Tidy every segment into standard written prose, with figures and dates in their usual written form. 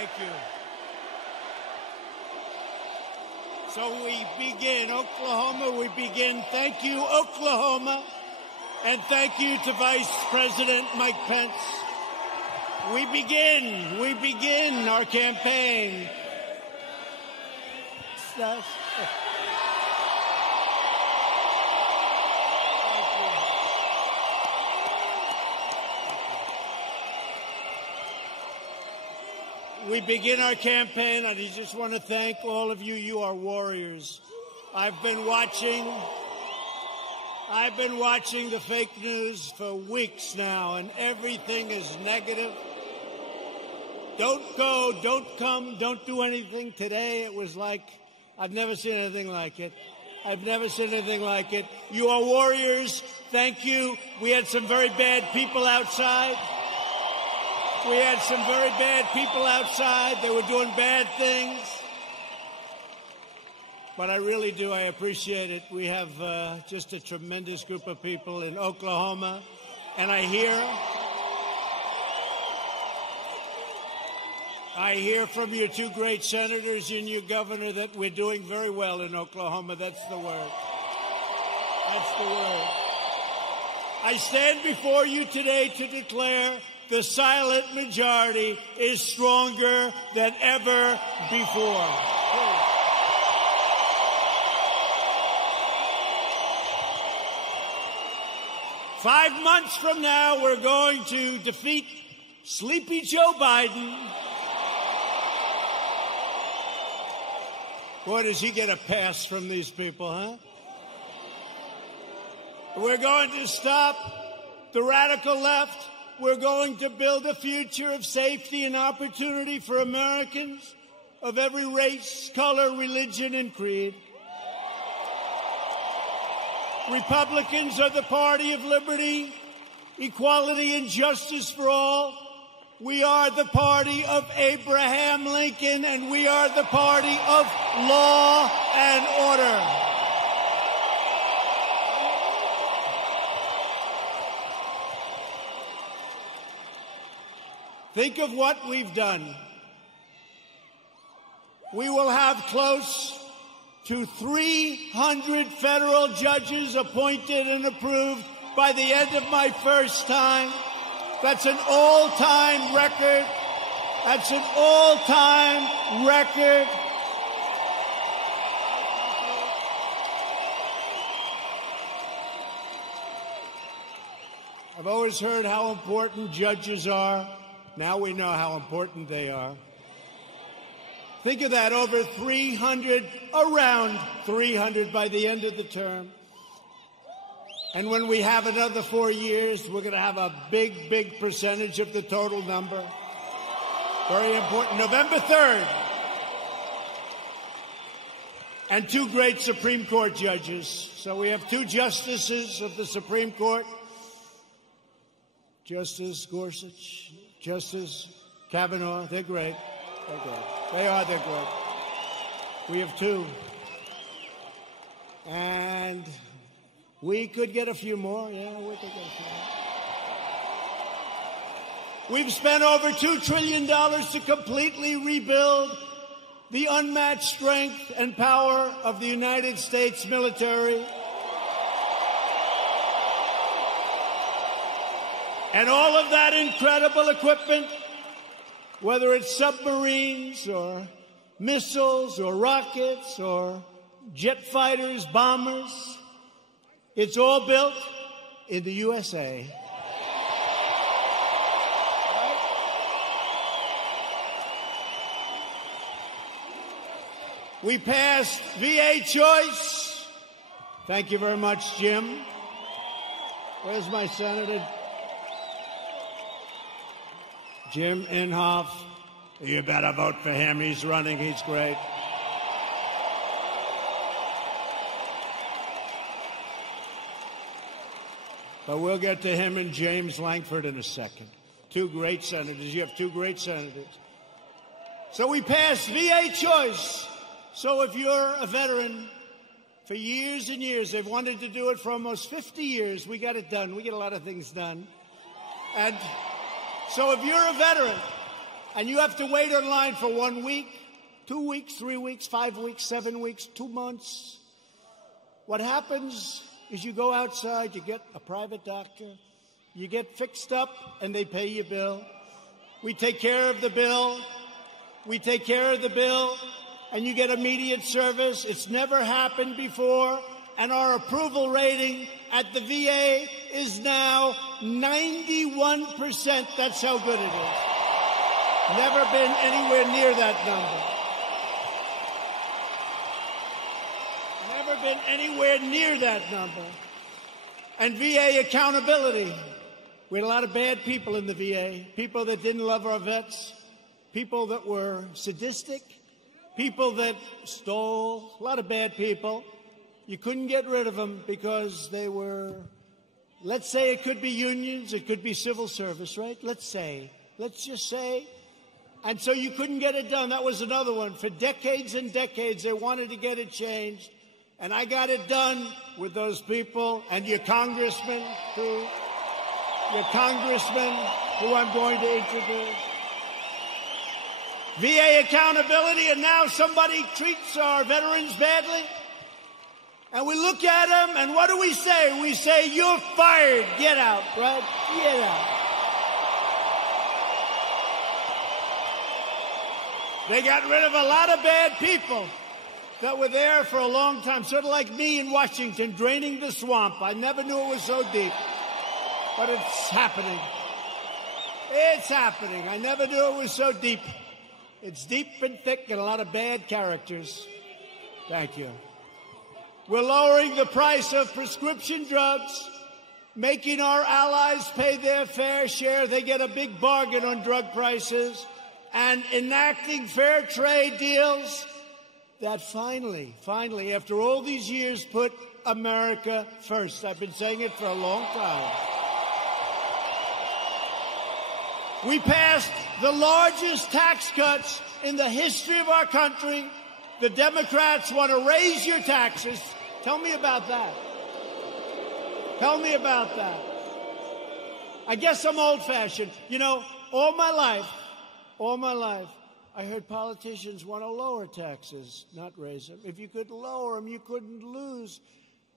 Thank you. So we begin, Oklahoma, we begin. Thank you, Oklahoma. And thank you to Vice President Mike Pence. We begin our campaign. We begin our campaign, and I just want to thank all of you. You are warriors. I've been watching the fake news for weeks now, and everything is negative. Don't go, don't come, don't do anything. Today it was like, I've never seen anything like it. I've never seen anything like it. You are warriors. Thank you. We had some very bad people outside. They were doing bad things. But I really do. I appreciate it. We have just a tremendous group of people in Oklahoma. And I hear from your two great senators and your governor that we're doing very well in Oklahoma. That's the word. I stand before you today to declare the silent majority is stronger than ever before. 5 months from now, we're going to defeat sleepy Joe Biden. Boy, does he get a pass from these people, huh? We're going to stop the radical left. We're going to build a future of safety and opportunity for Americans of every race, color, religion, and creed. Republicans are the party of liberty, equality, and justice for all. We are the party of Abraham Lincoln, and we are the party of law and order. Think of what we've done. We will have close to 300 federal judges appointed and approved by the end of my first time. That's an all-time record. That's an all-time record. I've always heard how important judges are. Now we know how important they are. Think of that, over 300, around 300 by the end of the term. And when we have another 4 years, we're going to have a big, big percentage of the total number. Very important. November 3rd. And 2 great Supreme Court judges. So we have 2 justices of the Supreme Court. Justice Gorsuch, Justice Kavanaugh. They're great. They're great. They're great. We have 2. And we could get a few more. Yeah, we could get a few more. We've spent over $2 trillion to completely rebuild the unmatched strength and power of the United States military. And all of that incredible equipment, whether it's submarines or missiles or rockets or jet fighters, bombers, it's all built in the USA. We passed VA choice. Thank you very much, Jim. Where's my senator? Jim Inhofe. You better vote for him. He's running. He's great. But we'll get to him and James Lankford in a second. 2 great senators. You have 2 great senators. So we passed VA choice. So if you're a veteran, for years and years, they've wanted to do it for almost 50 years. We got it done. We get a lot of things done. And so if you're a veteran And you have to wait in line for 1 week, 2 weeks, 3 weeks, 5 weeks, 7 weeks, 2 months. What happens is you go outside, you get a private doctor, you get fixed up, and they pay your bill. We take care of the bill. We take care of the bill, and you get immediate service. It's never happened before, and our approval rating at the VA is now 91%. That's how good it is. Never been anywhere near that number. Never been anywhere near that number. And VA accountability. We had a lot of bad people in the VA, people that didn't love our vets, people that were sadistic, people that stole, a lot of bad people. You couldn't get rid of them because they were, let's say it could be unions, it could be civil service, right? Let's just say. And so you couldn't get it done. That was another one. For decades and decades, they wanted to get it changed. And I got it done with those people and your congressman who I'm going to introduce. VA accountability, and now somebody treats our veterans badly. And we look at them, and what do we say? We say, you're fired. Get out, right? Get out. They got rid of a lot of bad people that were there for a long time, sort of like me in Washington, draining the swamp. I never knew it was so deep, but it's happening. It's happening. I never knew it was so deep. It's deep and thick and a lot of bad characters. Thank you. We're lowering the price of prescription drugs, making our allies pay their fair share. They get a big bargain on drug prices, and enacting fair trade deals that finally, after all these years, put America first. I've been saying it for a long time. We passed the largest tax cuts in the history of our country. The Democrats want to raise your taxes. Tell me about that. Tell me about that. I guess I'm old-fashioned. You know, all my life, I heard politicians want to lower taxes, not raise them. If you could lower them, you couldn't lose.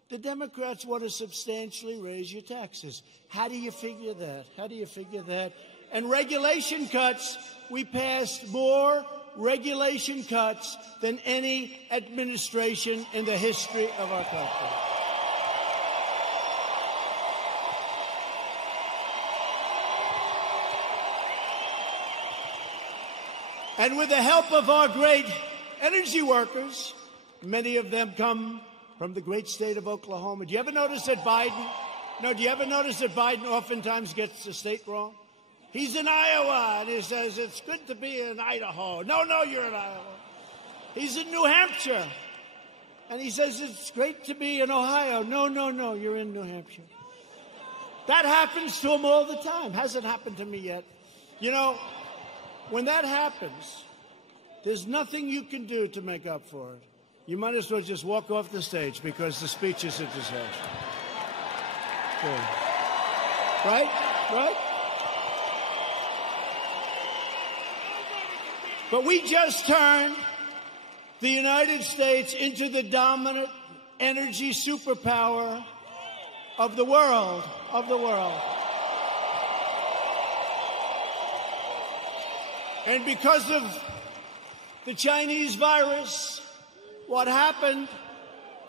The Democrats want to substantially raise your taxes. How do you figure that? How do you figure that? And regulation cuts, we passed more regulation cuts than any administration in the history of our country. And with the help of our great energy workers, many of them come from the great state of Oklahoma. Do you ever notice that Biden oftentimes gets the state wrong? He's in Iowa, and he says, it's good to be in Idaho. No, you're in Iowa. He's in New Hampshire, and he says, it's great to be in Ohio. No, you're in New Hampshire. That happens to him all the time. Hasn't happened to me yet. You know, when that happens, there's nothing you can do to make up for it. You might as well just walk off the stage because the speech is a disaster. Good. Right? But we just turned the United States into the dominant energy superpower of the world. And because of the Chinese virus, what happened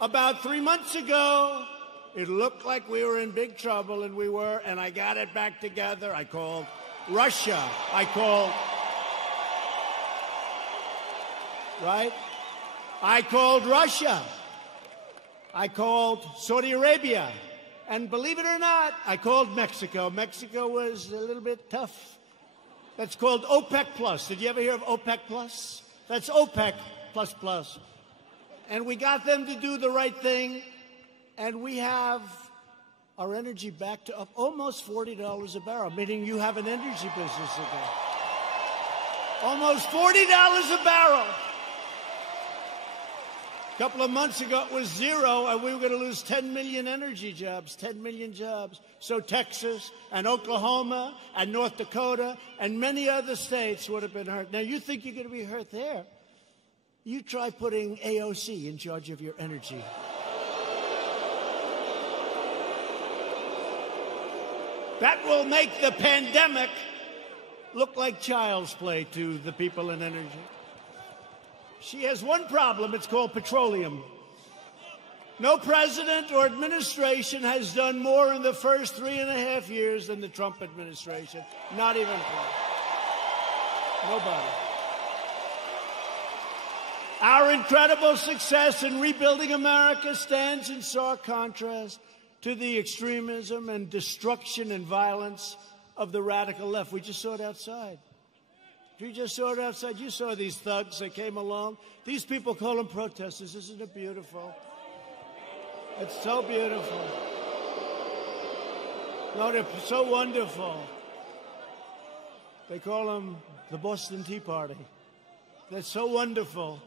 about 3 months ago, it looked like we were in big trouble, and we were, and I got it back together. I called Russia. I called Russia. I called Saudi Arabia. And believe it or not, I called Mexico. Mexico was a little bit tough. That's called OPEC Plus. Did you ever hear of OPEC Plus? That's OPEC plus plus. And we got them to do the right thing, and we have our energy back to up almost $40 a barrel, meaning you have an energy business again. Almost $40 a barrel. A couple of months ago, it was 0, and we were going to lose 10 million energy jobs, 10 million jobs. So Texas and Oklahoma and North Dakota and many other states would have been hurt. Now, you think you're going to be hurt there? You try putting AOC in charge of your energy. That will make the pandemic look like child's play to the people in energy. She has one problem. It's called petroleum. No president or administration has done more in the first 3.5 years than the Trump administration. Not even close. Nobody. Our incredible success in rebuilding America stands in stark contrast to the extremism and destruction and violence of the radical left. We just saw it outside. You just saw it outside. You saw these thugs that came along. These people call them protesters. Isn't it beautiful? It's so beautiful. No, they're so wonderful. They call them the Boston Tea Party. They're so wonderful.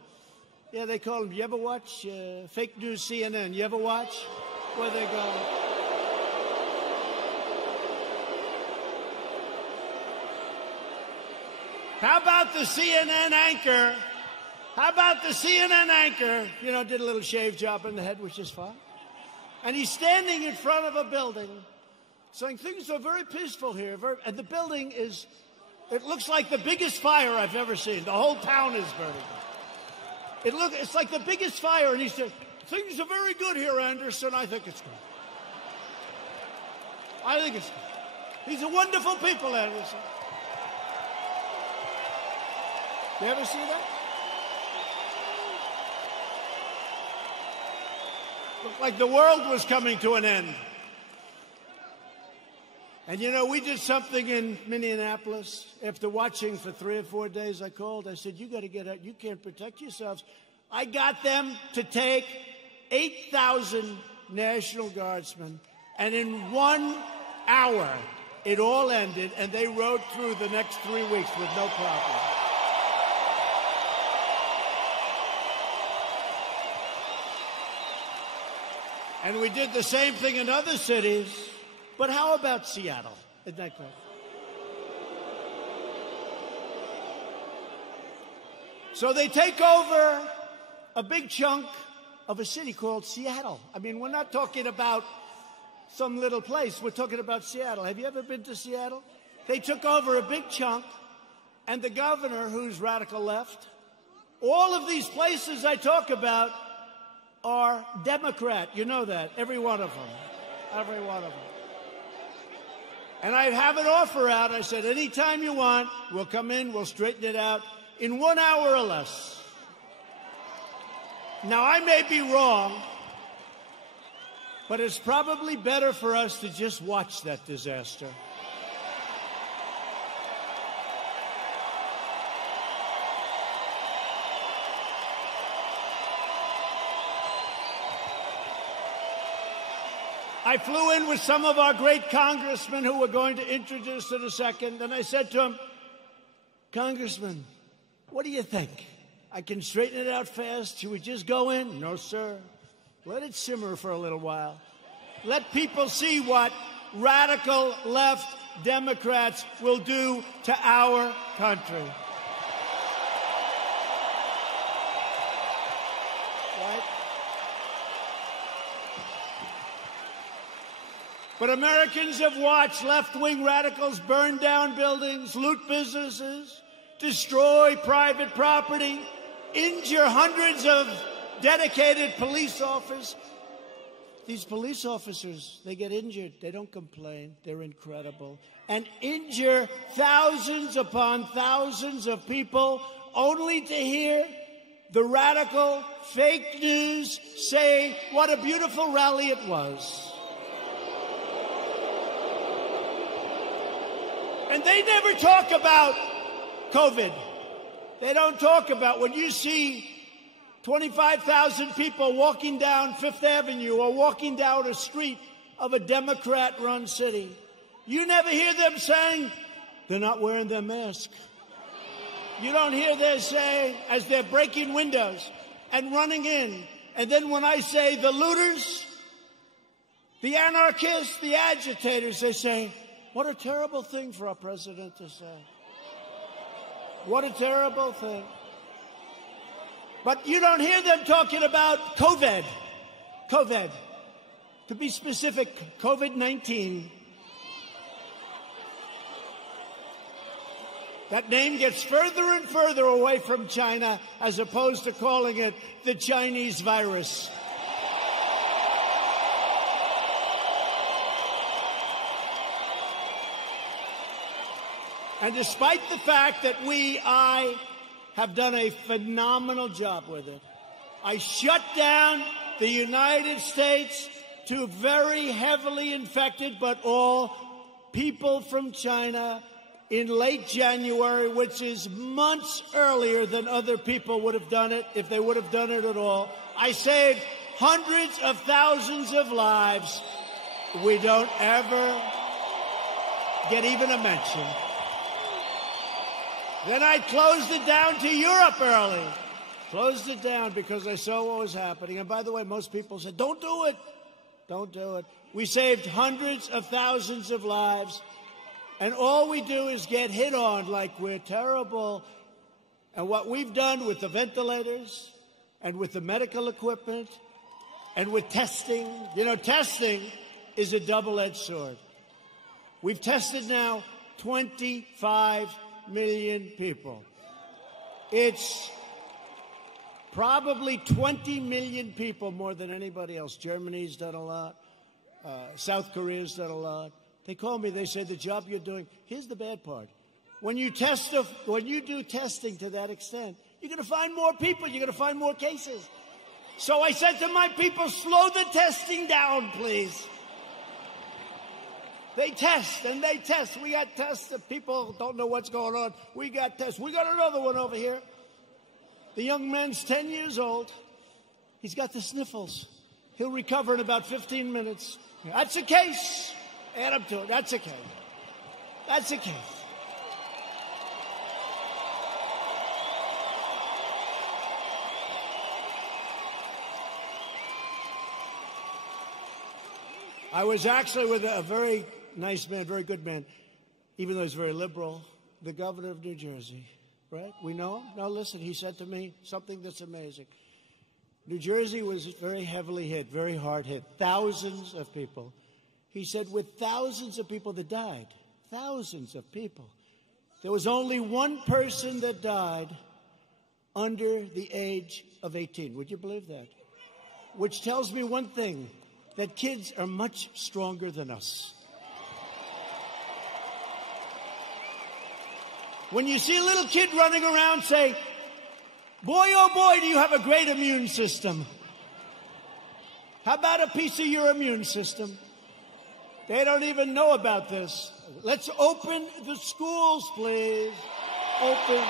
Yeah, they call them. You ever watch fake news CNN? You ever watch where they go? How about the CNN anchor? How about the CNN anchor? You know, did a little shave job in the head, which is fine. And he's standing in front of a building saying things are very peaceful here. And the building is, it looks like the biggest fire I've ever seen. The whole town is burning. It's like the biggest fire. And he said, things are very good here, Anderson. I think it's good. I think it's good. These are wonderful people, Anderson. You ever see that? Looked like the world was coming to an end. And you know, we did something in Minneapolis. After watching for 3 or 4 days, I called. I said, you got to get out. You can't protect yourselves. I got them to take 8,000 National Guardsmen. And in 1 hour, it all ended. And they rode through the next 3 weeks with no problem. And we did the same thing in other cities. But how about Seattle? Isn't that great? So they take over a big chunk of a city called Seattle. I mean, we're not talking about some little place. We're talking about Seattle. Have you ever been to Seattle? They took over a big chunk, and the governor, who's radical left, all of these places I talk about are Democrat. You know that. Every one of them. Every one of them. And I have an offer out. I said, anytime you want, we'll come in, we'll straighten it out in 1 hour or less. Now, I may be wrong, but it's probably better for us to just watch that disaster. I flew in with some of our great congressmen who we're going to introduce in a second, and I said to him, Congressman, what do you think? I can straighten it out fast. Should we just go in? No, sir. Let it simmer for a little while. Let people see what radical left Democrats will do to our country. Right? But Americans have watched left-wing radicals burn down buildings, loot businesses, destroy private property, injure hundreds of dedicated police officers. These police officers, they get injured. They don't complain. They're incredible. And injure thousands upon thousands of people only to hear the radical fake news say what a beautiful rally it was. And they never talk about COVID. They don't talk about when you see 25,000 people walking down Fifth Avenue or walking down a street of a Democrat-run city. You never hear them saying they're not wearing their mask. You don't hear them saying, as they're breaking windows and running in And then when I say the looters, the anarchists, the agitators, they say, what a terrible thing for our president to say. What a terrible thing. But you don't hear them talking about COVID. COVID. To be specific, COVID-19. That name gets further and further away from China as opposed to calling it the Chinese virus. And despite the fact that I have done a phenomenal job with it, I shut down the United States to very heavily infected, but all people from China in late January, which is months earlier than other people would have done it if they would have done it at all. I saved hundreds of thousands of lives. We don't ever get even a mention. Then I closed it down to Europe early. Closed it down because I saw what was happening. And by the way, most people said, don't do it. Don't do it. We saved hundreds of thousands of lives. And all we do is get hit on like we're terrible. And what we've done with the ventilators and with the medical equipment and with testing, you know, testing is a double-edged sword. We've tested now 25 million people. It's probably 20 million people more than anybody else. Germany's done a lot. South Korea's done a lot. They call me, they say, the job you're doing, here's the bad part. When you do testing to that extent, you're going to find more people, you're going to find more cases. So I said to my people, slow the testing down, please. They test and they test. We got tests that people don't know what's going on. We got tests. We got another one over here. The young man's 10 years old. He's got the sniffles. He'll recover in about 15 minutes. That's a case. Add up to it. That's a case. That's a case. I was actually with a very nice man, very good man, even though he's very liberal, the governor of New Jersey, right? We know him? Now listen, he said to me something that's amazing. New Jersey was very heavily hit, very hard hit, thousands of people. He said with thousands of people that died, thousands of people, there was only one person that died under the age of 18. Would you believe that? Which tells me one thing, that kids are much stronger than us. When you see a little kid running around, say, boy, oh boy, do you have a great immune system. How about a piece of your immune system? They don't even know about this. Let's open the schools, please. Open.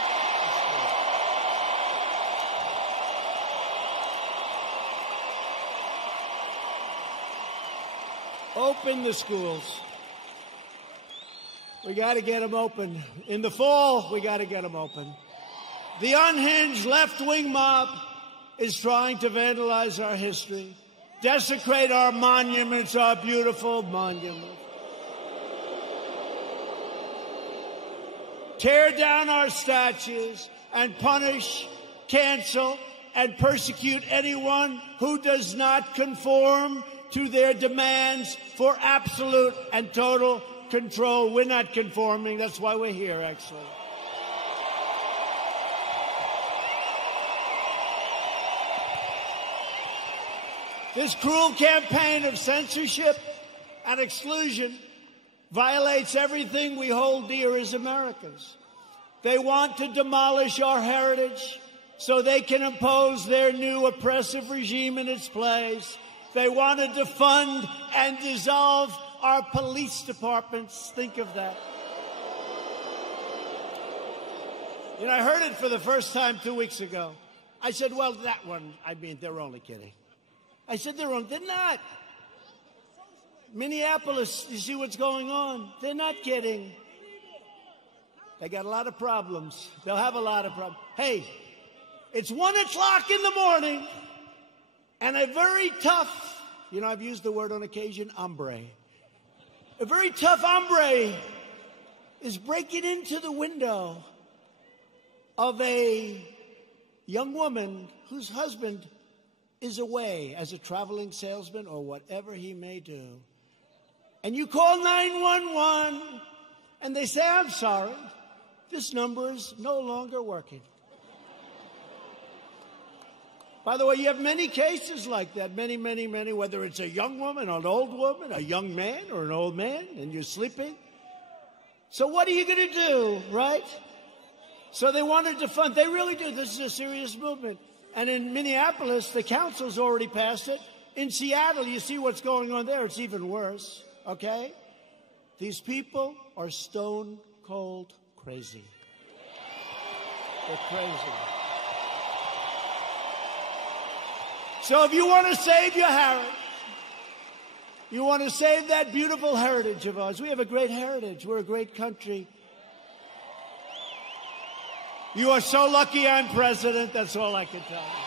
Open the schools. We got to get them open. In the fall, we got to get them open. The unhinged left-wing mob is trying to vandalize our history, desecrate our monuments, our beautiful monuments, tear down our statues, and punish, cancel, and persecute anyone who does not conform to their demands for absolute and total control. We're not conforming. That's why we're here, actually. This cruel campaign of censorship and exclusion violates everything we hold dear as Americans. They want to demolish our heritage so they can impose their new oppressive regime in its place. They want to defund and dissolve our police departments. Think of that. You know, I heard it for the first time 2 weeks ago. I said, well, that one, I mean, they're only kidding. I said, they're not. Minneapolis, you see what's going on? They're not kidding. They got a lot of problems. They'll have a lot of problems. Hey, it's 1 o'clock in the morning. And a very tough, you know, I've used the word on occasion, hombre. A very tough hombre is breaking into the window of a young woman whose husband is away as a traveling salesman or whatever he may do. And you call 911 and they say, I'm sorry, this number is no longer working. By the way, you have many cases like that, many, whether it's a young woman, an old woman, a young man, or an old man, and you're sleeping. So what are you going to do, right? So they wanted to fund. They really do. This is a serious movement. And in Minneapolis, the council's already passed it. In Seattle, you see what's going on there. It's even worse, okay? These people are stone cold crazy. They're crazy. So if you want to save your heritage, you want to save that beautiful heritage of ours. We have a great heritage. We're a great country. You are so lucky I'm president. That's all I can tell you.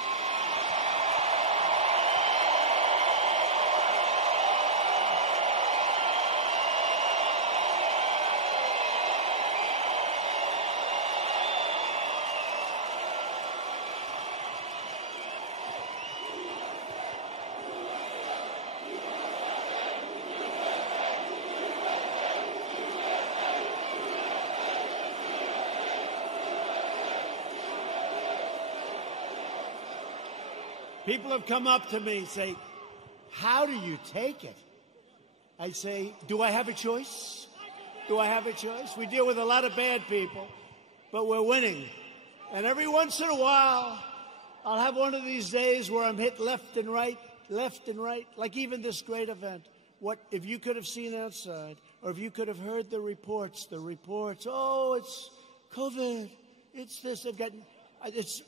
People have come up to me and say, how do you take it? I say, do I have a choice? Do I have a choice? We deal with a lot of bad people, but we're winning. And every once in a while, I'll have one of these days where I'm hit left and right, like even this great event. What if you could have seen outside, or if you could have heard the reports, oh, it's COVID, it's this, they've got...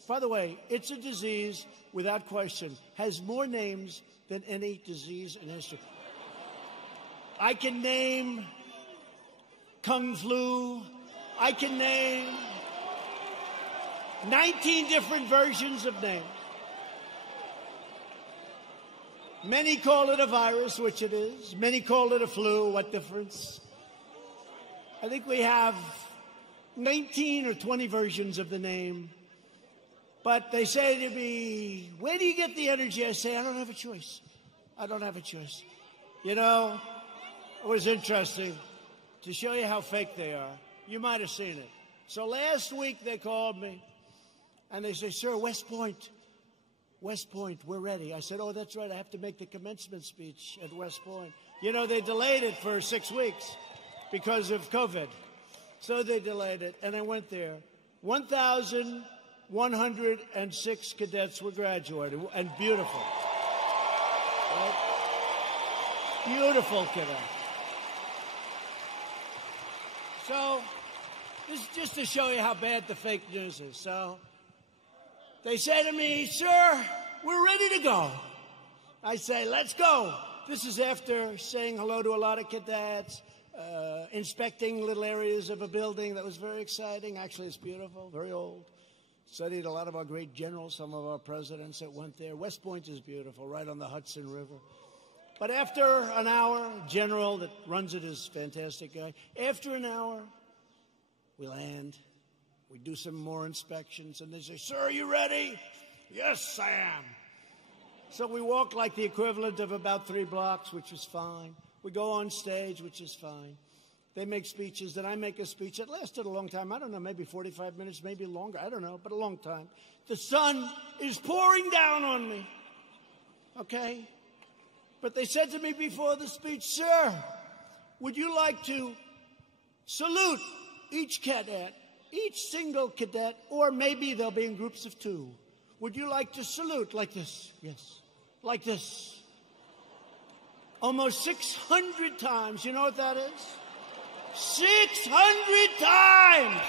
by the way, it's a disease, without question, has more names than any disease in history. I can name Kung Flu. I can name 19 different versions of names. Many call it a virus, which it is. Many call it a flu. What difference? I think we have 19 or 20 versions of the name. But they say to me, where do you get the energy? I say, I don't have a choice. I don't have a choice. You know, it was interesting to show you how fake they are. You might have seen it. So last week they called me and they say, sir, West Point, we're ready. I said, oh, that's right. I have to make the commencement speech at West Point. You know, they delayed it for 6 weeks because of COVID. So they delayed it. And I went there. 1,106 cadets were graduated, and beautiful. Right? Beautiful cadets. So, this is just to show you how bad the fake news is. So, they say to me, sir, we're ready to go. I say, let's go. This is after saying hello to a lot of cadets, inspecting little areas of a building that was very exciting. Actually, it's beautiful, very old. Studied a lot of our great generals, some of our presidents that went there. West Point is beautiful, right on the Hudson River. But after an hour, general that runs it is a fantastic guy. After an hour, we land. We do some more inspections, and they say, sir, are you ready? Yes, I am. So we walk like the equivalent of about 3 blocks, which is fine. We go on stage, which is fine. They make speeches, then I make a speech. It lasted a long time. I don't know, maybe 45 minutes, maybe longer. I don't know, but a long time. The sun is pouring down on me, okay? But they said to me before the speech, sir, would you like to salute each cadet, each single cadet, or maybe they'll be in groups of 2. Would you like to salute like this? Yes. Like this. Almost 600 times. You know what that is? 600 times!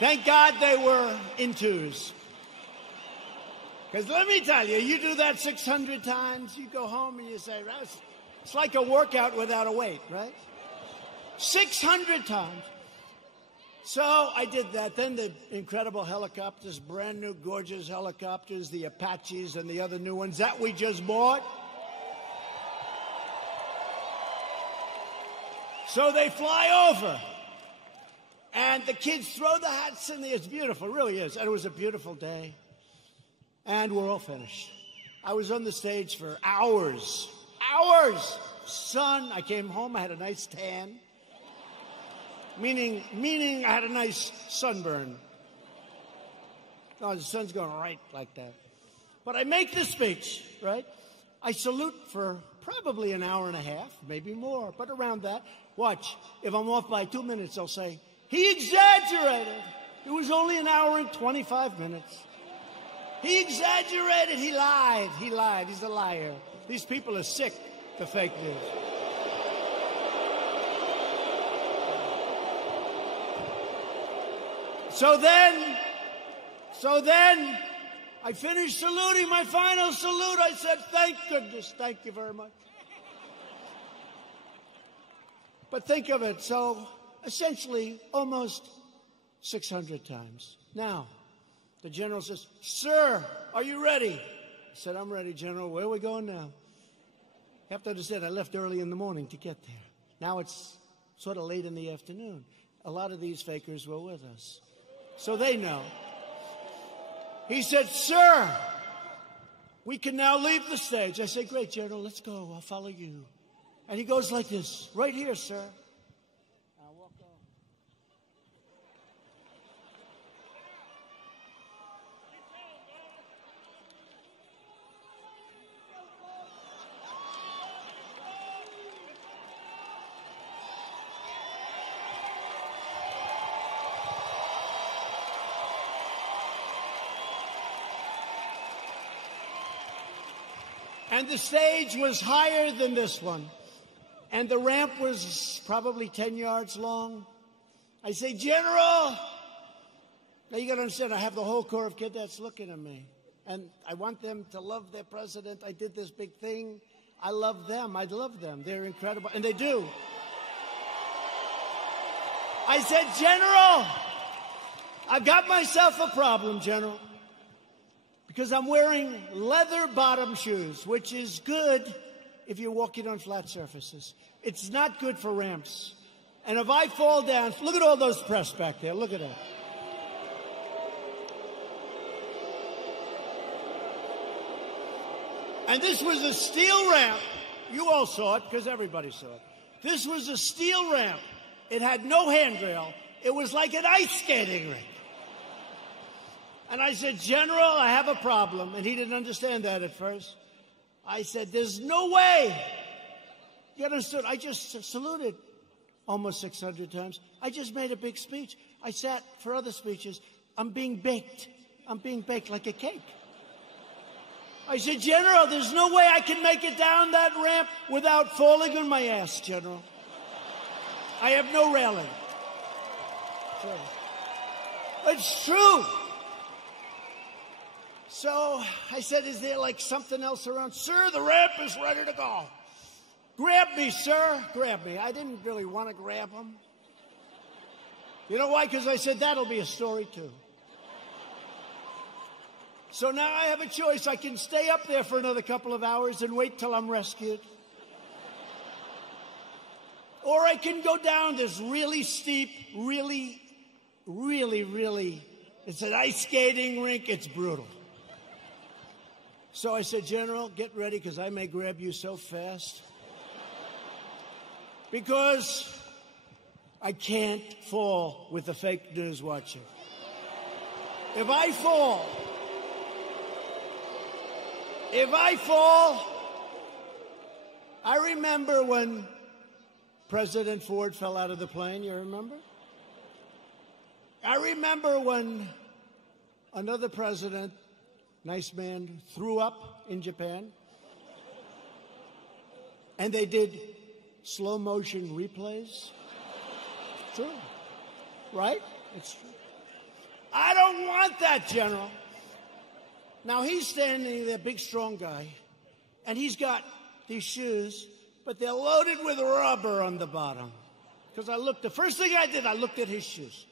Thank God they were in 2s. Because let me tell you, you do that 600 times, you go home and you say, it's like a workout without a weight, right? 600 times. So I did that. Then the incredible helicopters, brand new, gorgeous helicopters, the Apaches and the other new ones that we just bought. So they fly over. And the kids throw the hats in the air. It's beautiful, it really is. And it was a beautiful day. And we're all finished. I was on the stage for hours. Hours! Sun. I came home, I had a nice tan. Meaning I had a nice sunburn. No, the sun's going right like that. But I make the speech, right? I salute for probably an hour and a half, maybe more, but around that. Watch, if I'm off by 2 minutes, I'll say, he exaggerated. It was only an hour and 25 minutes. He exaggerated. He lied. He lied. He's a liar. These people are sick to fake news. So then, I finished saluting, my final salute. I said, thank goodness, thank you very much. But think of it, so essentially almost 600 times. Now, the general says, sir, are you ready? I said, I'm ready, General. Where are we going now? You have to understand, I left early in the morning to get there. Now it's sort of late in the afternoon. A lot of these fakers were with us. So they know. He said, sir, we can now leave the stage. I said, great, General, let's go. I'll follow you. And he goes like this, right here, sir. I'll walk on. And the stage was higher than this one. And the ramp was probably 10 yards long. I say, General, now you got to understand, I have the whole Corps of Cadets looking at me. And I want them to love their president. I did this big thing. I love them. I love them. They're incredible. And they do. I said, General, I've got myself a problem, General. Because I'm wearing leather bottom shoes, which is good if you're walking on flat surfaces. It's not good for ramps. And if I fall down, look at all those press back there. Look at that. And this was a steel ramp. You all saw it because everybody saw it. This was a steel ramp. It had no handrail. It was like an ice skating rink. And I said, General, I have a problem. And he didn't understand that at first. I said, there's no way. You understood? I just saluted almost 600 times. I just made a big speech. I sat for other speeches. I'm being baked. I'm being baked like a cake. I said, General, there's no way I can make it down that ramp without falling on my ass, General. I have no railing. It's true. So I said, is there like something else around? Sir, the ramp is ready to go. Grab me, sir. Grab me. I didn't really want to grab him. You know why? Because I said, that'll be a story too. So now I have a choice. I can stay up there for another couple of hours and wait till I'm rescued. Or I can go down this really steep, really, it's an ice skating rink. It's brutal. So I said, General, get ready because I may grab you so fast. Because I can't fall with the fake news watching. If I fall, I remember when President Ford fell out of the plane, you remember? I remember when another president, nice man, threw up in Japan. And they did slow motion replays. It's true. Right? It's true. I don't want that, General. Now he's standing there, big strong guy, and he's got these shoes, but they're loaded with rubber on the bottom. Because the first thing I did, I looked at his shoes.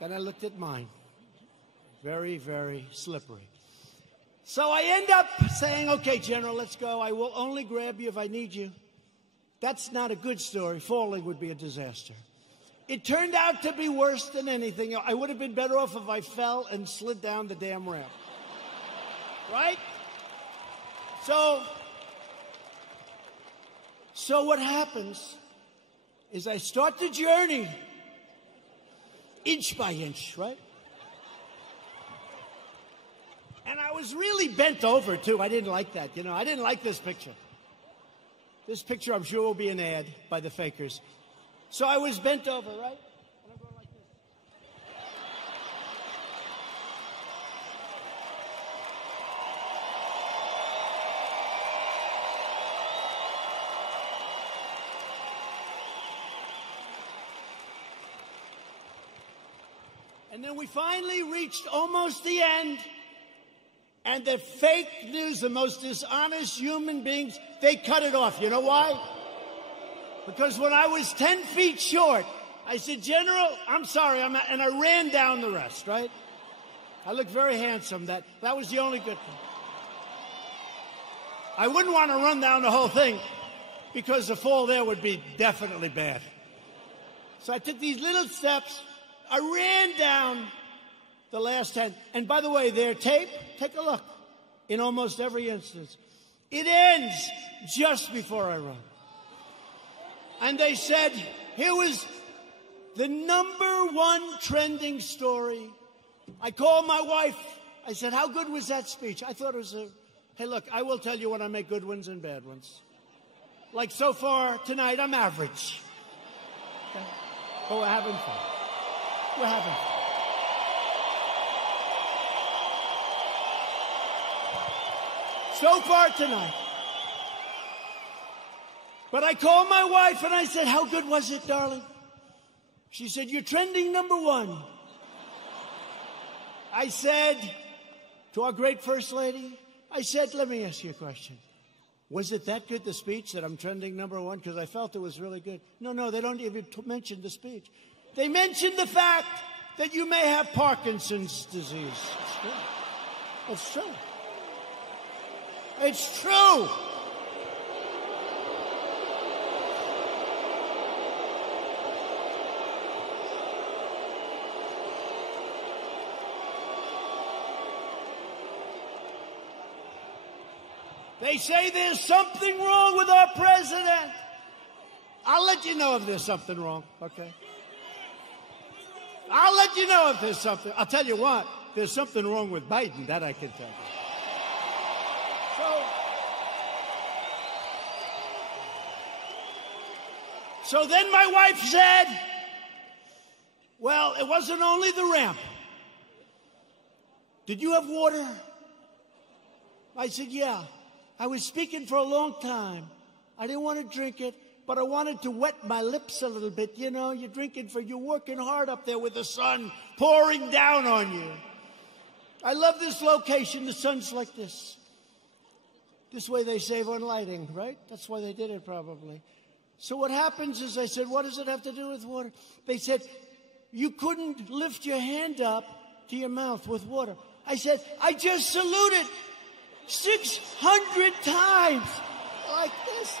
Then I looked at mine. Very, very slippery. So I end up saying, okay, General, let's go. I will only grab you if I need you. That's not a good story. Falling would be a disaster. It turned out to be worse than anything. I would have been better off if I fell and slid down the damn ramp. Right? So what happens is I start the journey inch by inch, right? And I was really bent over, too. I didn't like that, I didn't like this picture. This picture, I'm sure, will be an ad by the fakers. So I was bent over, right? And I'm going like this. And then we finally reached almost the end. And the fake news, the most dishonest human beings, they cut it off. You know why? Because when I was 10 feet short, I said, General, I'm sorry, and I ran down the rest, right? I looked very handsome. That was the only good thing. I wouldn't want to run down the whole thing because the fall there would be definitely bad. So I took these little steps. I ran down the last 10. And by the way, their tape, take a look. In almost every instance, it ends just before I run. And they said, here was the #1 trending story. I called my wife. I said, how good was that speech? I thought it was hey, look, I will tell you when I make good ones and bad ones. Like so far tonight, I'm average. Okay? But we're having fun. We're having fun. So far tonight. But I called my wife and I said, how good was it, darling? She said, you're trending #1. I said to our great First Lady, I said, let me ask you a question. Was it that good, the speech, that I'm trending #1? Because I felt it was really good. No, they don't even mention the speech. They mentioned the fact that you may have Parkinson's disease. It's true. It's true. They say there's something wrong with our president. I'll let you know if there's something wrong, okay? I'll let you know if there's something. I'll tell you what, there's something wrong with Biden, that I can tell you. So then my wife said, well, it wasn't only the ramp. Did you have water? I said, yeah. I was speaking for a long time. I didn't want to drink it, but I wanted to wet my lips a little bit. You know, you're working hard up there with the sun pouring down on you. I love this location. The sun's like this. This way they save on lighting, right? That's why they did it probably. So what happens is I said, what does it have to do with water? They said, you couldn't lift your hand up to your mouth with water. I said, I just saluted 600 times like this.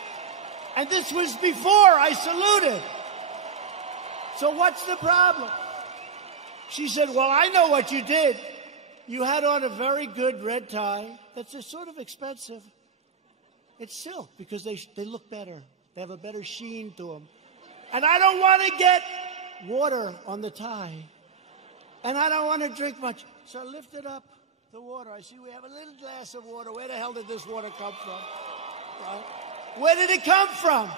And this was before I saluted. So what's the problem? She said, well, I know what you did. You had on a very good red tie that's sort of expensive. It's silk because they look better. They have a better sheen to them. And I don't want to get water on the tie. And I don't want to drink much. So I lifted up the water. I see we have a little glass of water. Where the hell did this water come from? Right? Where did it come from?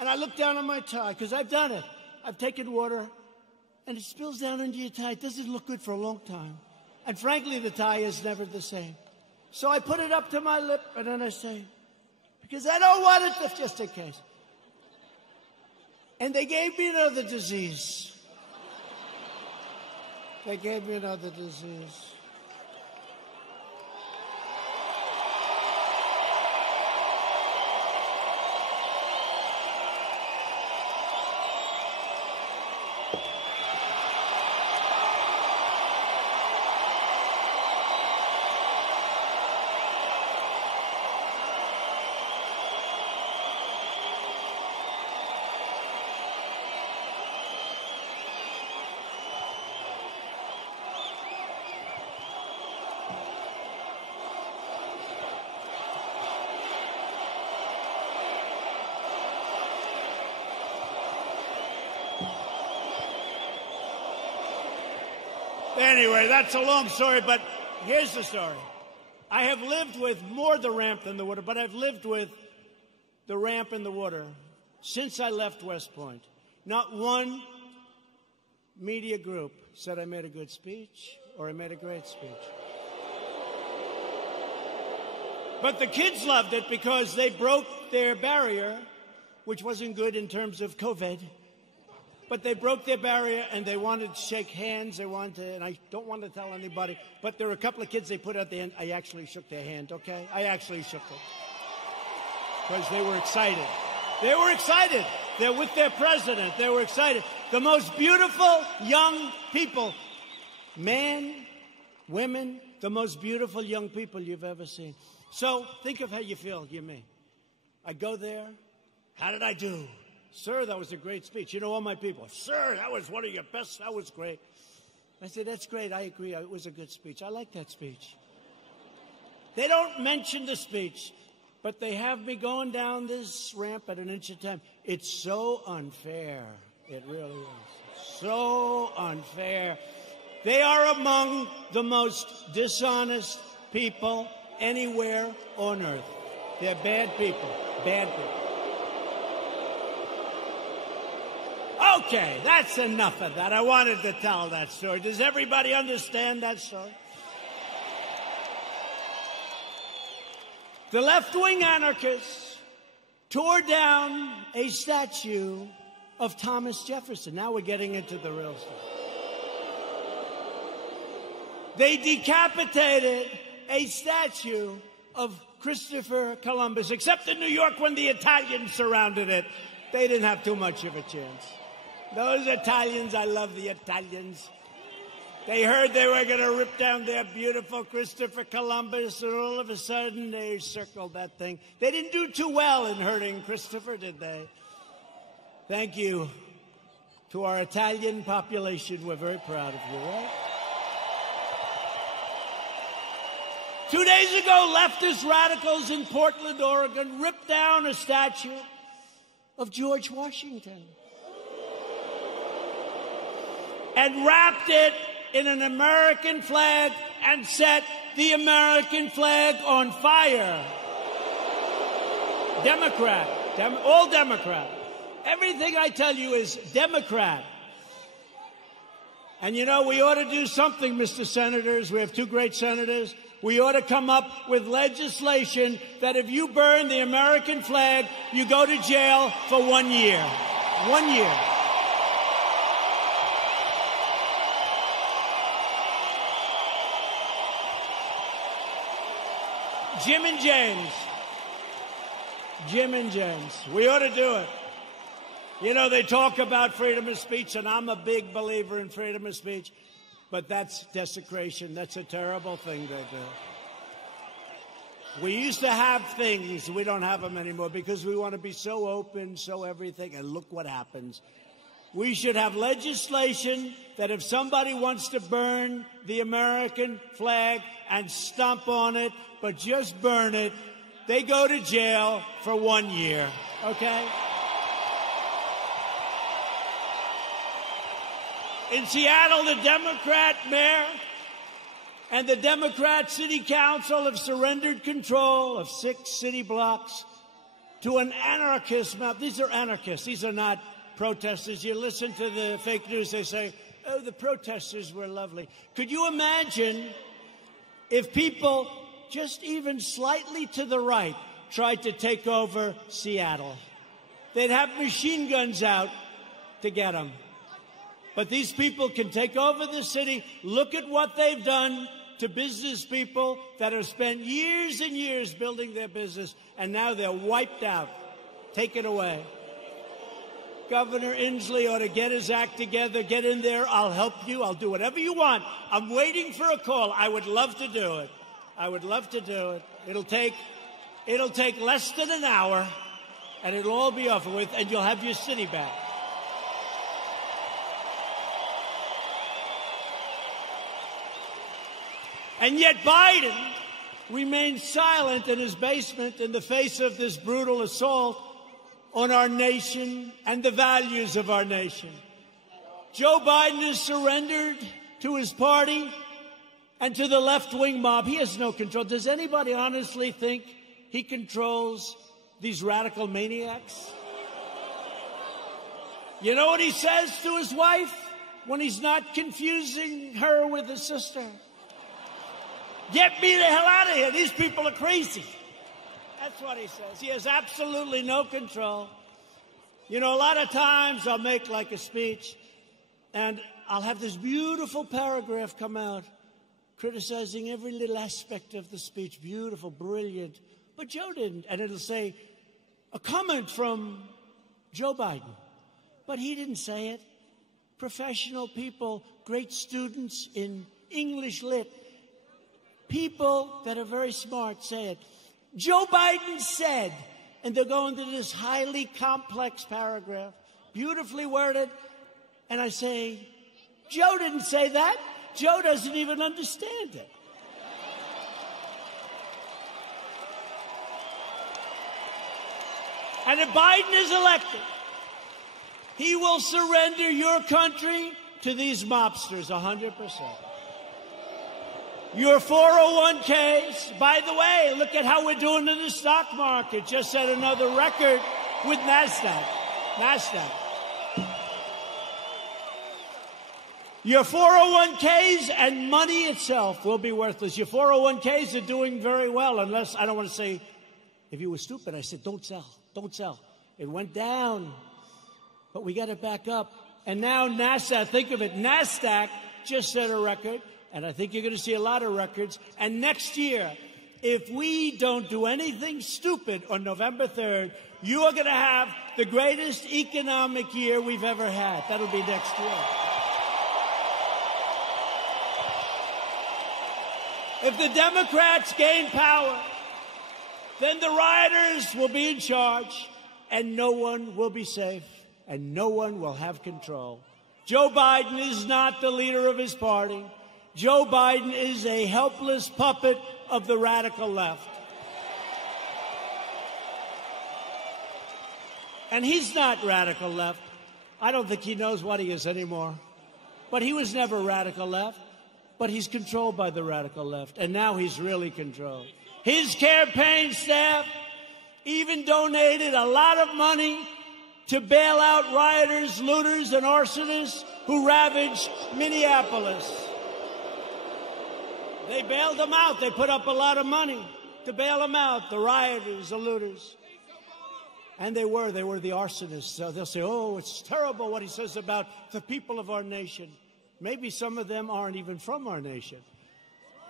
And I looked down on my tie, because I've done it. I've taken water, and it spills down into your tie. It doesn't look good for a long time. And frankly, the tie is never the same. So I put it up to my lip, and then I say, because I don't want it to, just in case. And they gave me another disease. They gave me another disease. Anyway, that's a long story, but here's the story. I have lived with more the ramp than the water, but I've lived with the ramp and the water since I left West Point. Not one media group said I made a good speech or I made a great speech. But the kids loved it because they broke their barrier, which wasn't good in terms of COVID. But they broke their barrier and they wanted to shake hands. They wanted to, and I don't want to tell anybody, but there were a couple of kids they put at the end. I actually shook their hand, okay? I actually shook it. Because they were excited. They were excited. They're with their president. They were excited. The most beautiful young people, men, women, the most beautiful young people you've ever seen. So think of how you feel, you me. I go there. How did I do? Sir, that was a great speech. You know, all my people, sir, that was one of your best. That was great. I said, that's great. I agree. It was a good speech. I like that speech. They don't mention the speech, but they have me going down this ramp at an inch at a time. It's so unfair. It really is. So unfair. They are among the most dishonest people anywhere on earth. They're bad people. Bad people. Okay, that's enough of that. I wanted to tell that story. Does everybody understand that story? The left-wing anarchists tore down a statue of Thomas Jefferson. Now we're getting into the real stuff. They decapitated a statue of Christopher Columbus, except in New York when the Italians surrounded it. They didn't have too much of a chance. Those Italians, I love the Italians. They heard they were going to rip down their beautiful Christopher Columbus, and all of a sudden they circled that thing. They didn't do too well in hurting Christopher, did they? Thank you to our Italian population. We're very proud of you, right? 2 days ago, leftist radicals in Portland, Oregon, ripped down a statue of George Washington and wrapped it in an American flag and set the American flag on fire. Democrat, all Democrat. Everything I tell you is Democrat. And you know, we ought to do something, Mr. Senators. We have two great senators. We ought to come up with legislation that if you burn the American flag, you go to jail for 1 year. 1 year. Jim and James. We ought to do it. You know, they talk about freedom of speech, and I'm a big believer in freedom of speech, but that's desecration. That's a terrible thing to do. We used to have things. We don't have them anymore because we want to be so open, so everything, and look what happens. We should have legislation that if somebody wants to burn the American flag and stomp on it, but just burn it, they go to jail for 1 year, okay? In Seattle, the Democrat mayor and the Democrat city council have surrendered control of 6 city blocks to an anarchist mob. These are anarchists. These are not protesters. You listen to the fake news, they say, oh, the protesters were lovely. Could you imagine if people just even slightly to the right tried to take over Seattle? They'd have machine guns out to get them. But these people can take over the city. Look at what they've done to business people that have spent years and years building their business, and now they're wiped out. Take it away. Governor Inslee ought to get his act together. Get in there. I'll help you. I'll do whatever you want. I'm waiting for a call. I would love to do it. I would love to do it. It'll take less than an hour, and it'll all be over with, and you'll have your city back. And yet Biden remains silent in his basement in the face of this brutal assault on our nation and the values of our nation. Joe Biden has surrendered to his party and to the left-wing mob. He has no control. Does anybody honestly think he controls these radical maniacs? You know what he says to his wife when he's not confusing her with his sister? Get me the hell out of here. These people are crazy. That's what he says. He has absolutely no control. You know, a lot of times I'll make like a speech and I'll have this beautiful paragraph come out criticizing every little aspect of the speech. Beautiful, brilliant. But Joe didn't. And it'll say, a comment from Joe Biden. But he didn't say it. Professional people, great students in English lit, people that are very smart say it. Joe Biden said, and they'll go into this highly complex paragraph, beautifully worded, and I say, Joe didn't say that. Joe doesn't even understand it. And if Biden is elected, he will surrender your country to these mobsters 100%. Your 401ks, by the way, look at how we're doing in the stock market. Just set another record with NASDAQ. Your 401ks and money itself will be worthless. Your 401ks are doing very well, unless, I don't want to say, if you were stupid, I said, don't sell, don't sell. It went down, but we got it back up. And now NASDAQ, think of it, NASDAQ just set a record, and I think you're going to see a lot of records. And next year, if we don't do anything stupid on November 3rd, you are going to have the greatest economic year we've ever had. That'll be next year. If the Democrats gain power, then the rioters will be in charge, and no one will be safe, and no one will have control. Joe Biden is not the leader of his party. Joe Biden is a helpless puppet of the radical left. And he's not radical left. I don't think he knows what he is anymore. But he was never radical left. But he's controlled by the radical left. And now he's really controlled. His campaign staff even donated a lot of money to bail out rioters, looters, and arsonists who ravaged Minneapolis. They bailed them out. They put up a lot of money to bail them out, the rioters, the looters. And they were the arsonists. So they'll say, oh, it's terrible what he says about the people of our nation. Maybe some of them aren't even from our nation.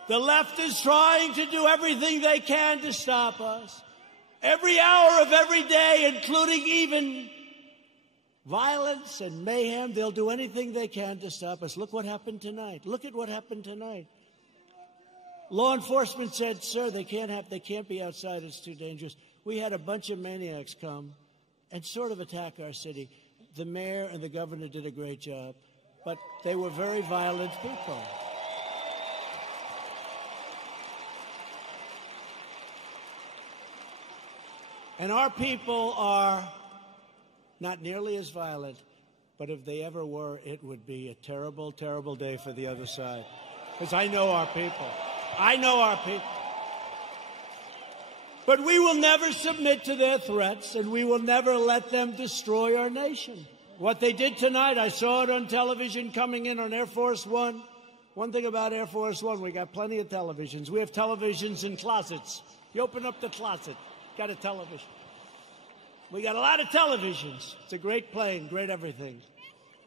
The left is trying to do everything they can to stop us. Every hour of every day, including even violence and mayhem, they'll do anything they can to stop us. Look what happened tonight. Look at what happened tonight. Law enforcement said, sir, they can't be outside. It's too dangerous. We had a bunch of maniacs come and sort of attack our city. The mayor and the governor did a great job, but they were very violent people. And our people are not nearly as violent, but if they ever were, it would be a terrible, terrible day for the other side. Because I know our people. I know our people. But we will never submit to their threats, and we will never let them destroy our nation. What they did tonight, I saw it on television coming in on Air Force One. One thing about Air Force One, we got plenty of televisions. We have televisions in closets. You open up the closet, got a television. We got a lot of televisions. It's a great plane, great everything.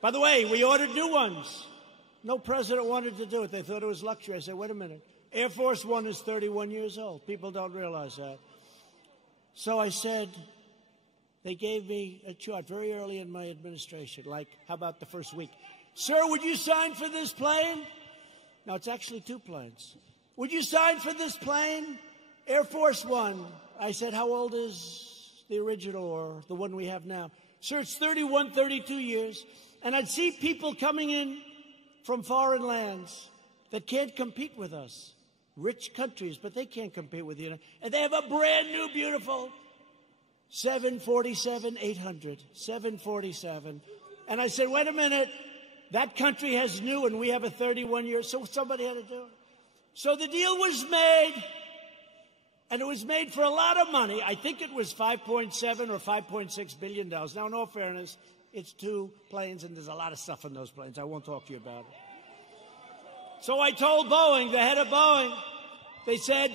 By the way, we ordered new ones. No president wanted to do it. They thought it was luxury. I said, wait a minute. Air Force One is 31 years old. People don't realize that. So I said, they gave me a chart very early in my administration, like, how about the first week? Sir, would you sign for this plane? No, it's actually two planes. Would you sign for this plane? Air Force One. I said, how old is the original or the one we have now? Sir, it's 31, 32 years. And I'd see people coming in from foreign lands that can't compete with us. Rich countries, but they can't compete with you. And they have a brand new, beautiful 747-800. 747. And I said, wait a minute. That country has new, and we have a 31-year, so somebody had to do it. So the deal was made, and it was made for a lot of money. I think it was $5.7 or $5.6 billion. Now, in all fairness, it's 2 planes, and there's a lot of stuff in those planes. I won't talk to you about it. So I told Boeing, the head of Boeing, they said,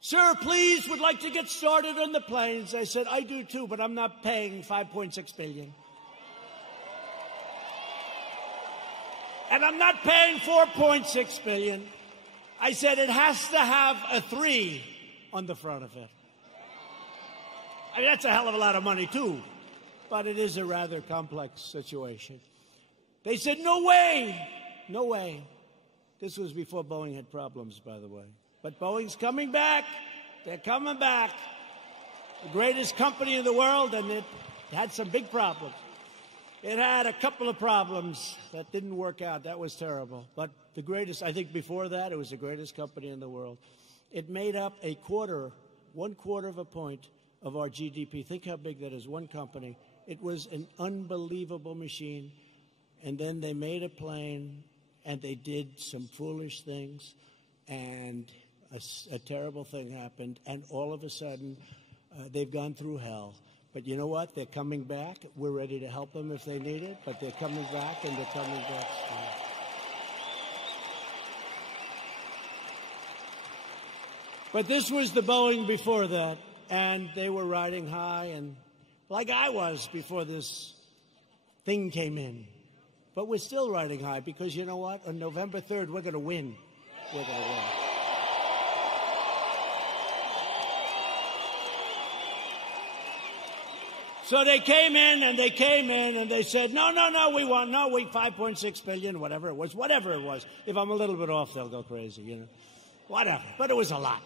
"Sir, please, would like to get started on the planes." I said, "I do too, but I'm not paying $5.6 billion. And I'm not paying $4.6 billion. I said it has to have a 3 on the front of it. I mean, that's a hell of a lot of money, too. But it is a rather complex situation. They said, "No way. No way." This was before Boeing had problems, by the way. But Boeing's coming back. They're coming back. The greatest company in the world, and it had some big problems. It had a couple of problems that didn't work out. That was terrible. But the greatest, I think before that, it was the greatest company in the world. It made up 1/4 of a point of our GDP. Think how big that is, one company. It was an unbelievable machine. And then they made a plane, and they did some foolish things, and a terrible thing happened. And all of a sudden, they've gone through hell. But you know what? They're coming back. We're ready to help them if they need it, but they're coming back, and they're coming back strong. But this was the Boeing before that, and they were riding high, and like I was before this thing came in. But we're still riding high because you know what? On November 3rd, we're going to win. We're going to win. So they came in, and they said, no, we want, 5.6 billion, whatever it was. If I'm a little bit off, they'll go crazy, you know. Whatever. But it was a lot.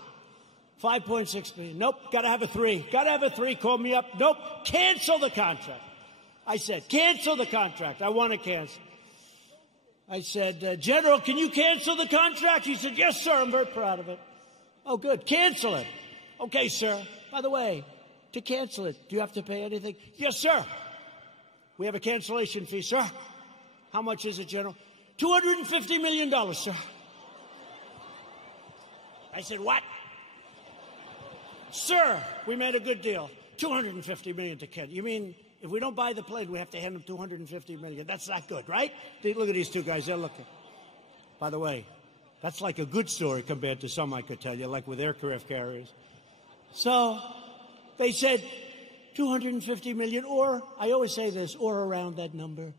5.6 billion. Nope, got to have a 3. Got to have a 3. Call me up. Nope, cancel the contract. I said, cancel the contract. I want to cancel. I said, General, can you cancel the contract? He said, yes, sir. I'm very proud of it. Oh, good. Cancel it. Okay, sir. By the way, to cancel it, do you have to pay anything? Yes, sir. We have a cancellation fee, sir. How much is it, General? $250 million, sir. I said, what? Sir, we made a good deal. $250 million to cancel. You mean if we don't buy the plane, we have to hand them $250 million? That's not good, right? Look at these two guys. They're looking. By the way, that's like a good story compared to some I could tell you, like with aircraft carriers. So they said $250 million, or I always say this, or around that number,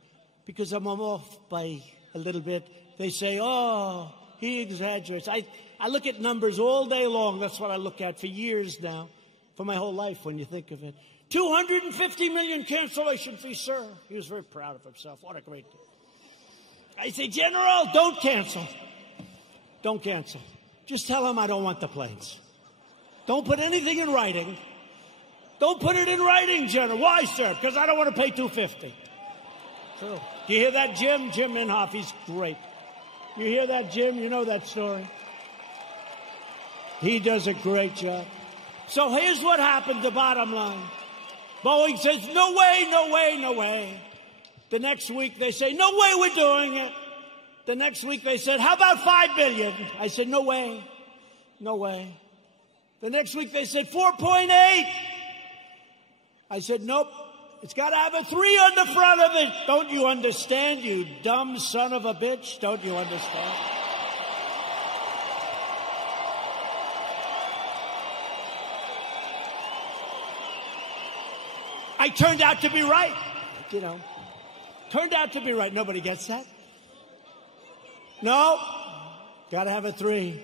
because I'm off by a little bit. They say, oh, he exaggerates. I look at numbers all day long. That's what I look at for years now, for my whole life when you think of it. $250 million cancellation fee, sir. He was very proud of himself. What a great deal. I say, General, don't cancel. Don't cancel. Just tell him I don't want the planes. Don't put anything in writing. Don't put it in writing, General. Why, sir? Because I don't want to pay $250. True. Do you hear that, Jim? Jim Inhofe, he's great. You hear that, Jim? You know that story. He does a great job. So here's what happened, the bottom line. Boeing says, no way, no way, no way. The next week they say, no way we're doing it. The next week they said, how about $5 billion? I said, no way, no way. The next week they said, 4.8. I said, nope, it's got to have a 3 on the front of it. Don't you understand, you dumb son of a bitch? Don't you understand? I turned out to be right, you know. Turned out to be right. Nobody gets that. No, got to have a 3.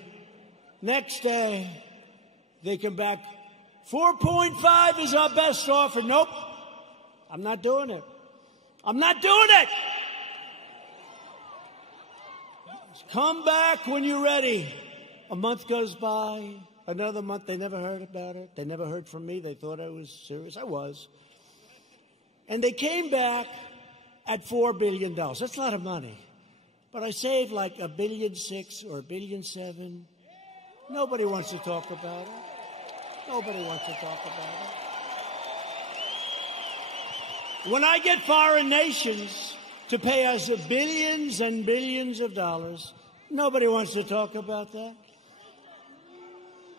Next day, they come back. 4.5 is our best offer. Nope, I'm not doing it. I'm not doing it. Come back when you're ready. A month goes by, another month. They never heard about it. They never heard from me. They thought I was serious. I was. And they came back at $4 billion. That's a lot of money. But I saved like $1.6 billion or $1.7 billion. Nobody wants to talk about it. Nobody wants to talk about it. When I get foreign nations to pay us billions and billions of dollars. Nobody wants to talk about that.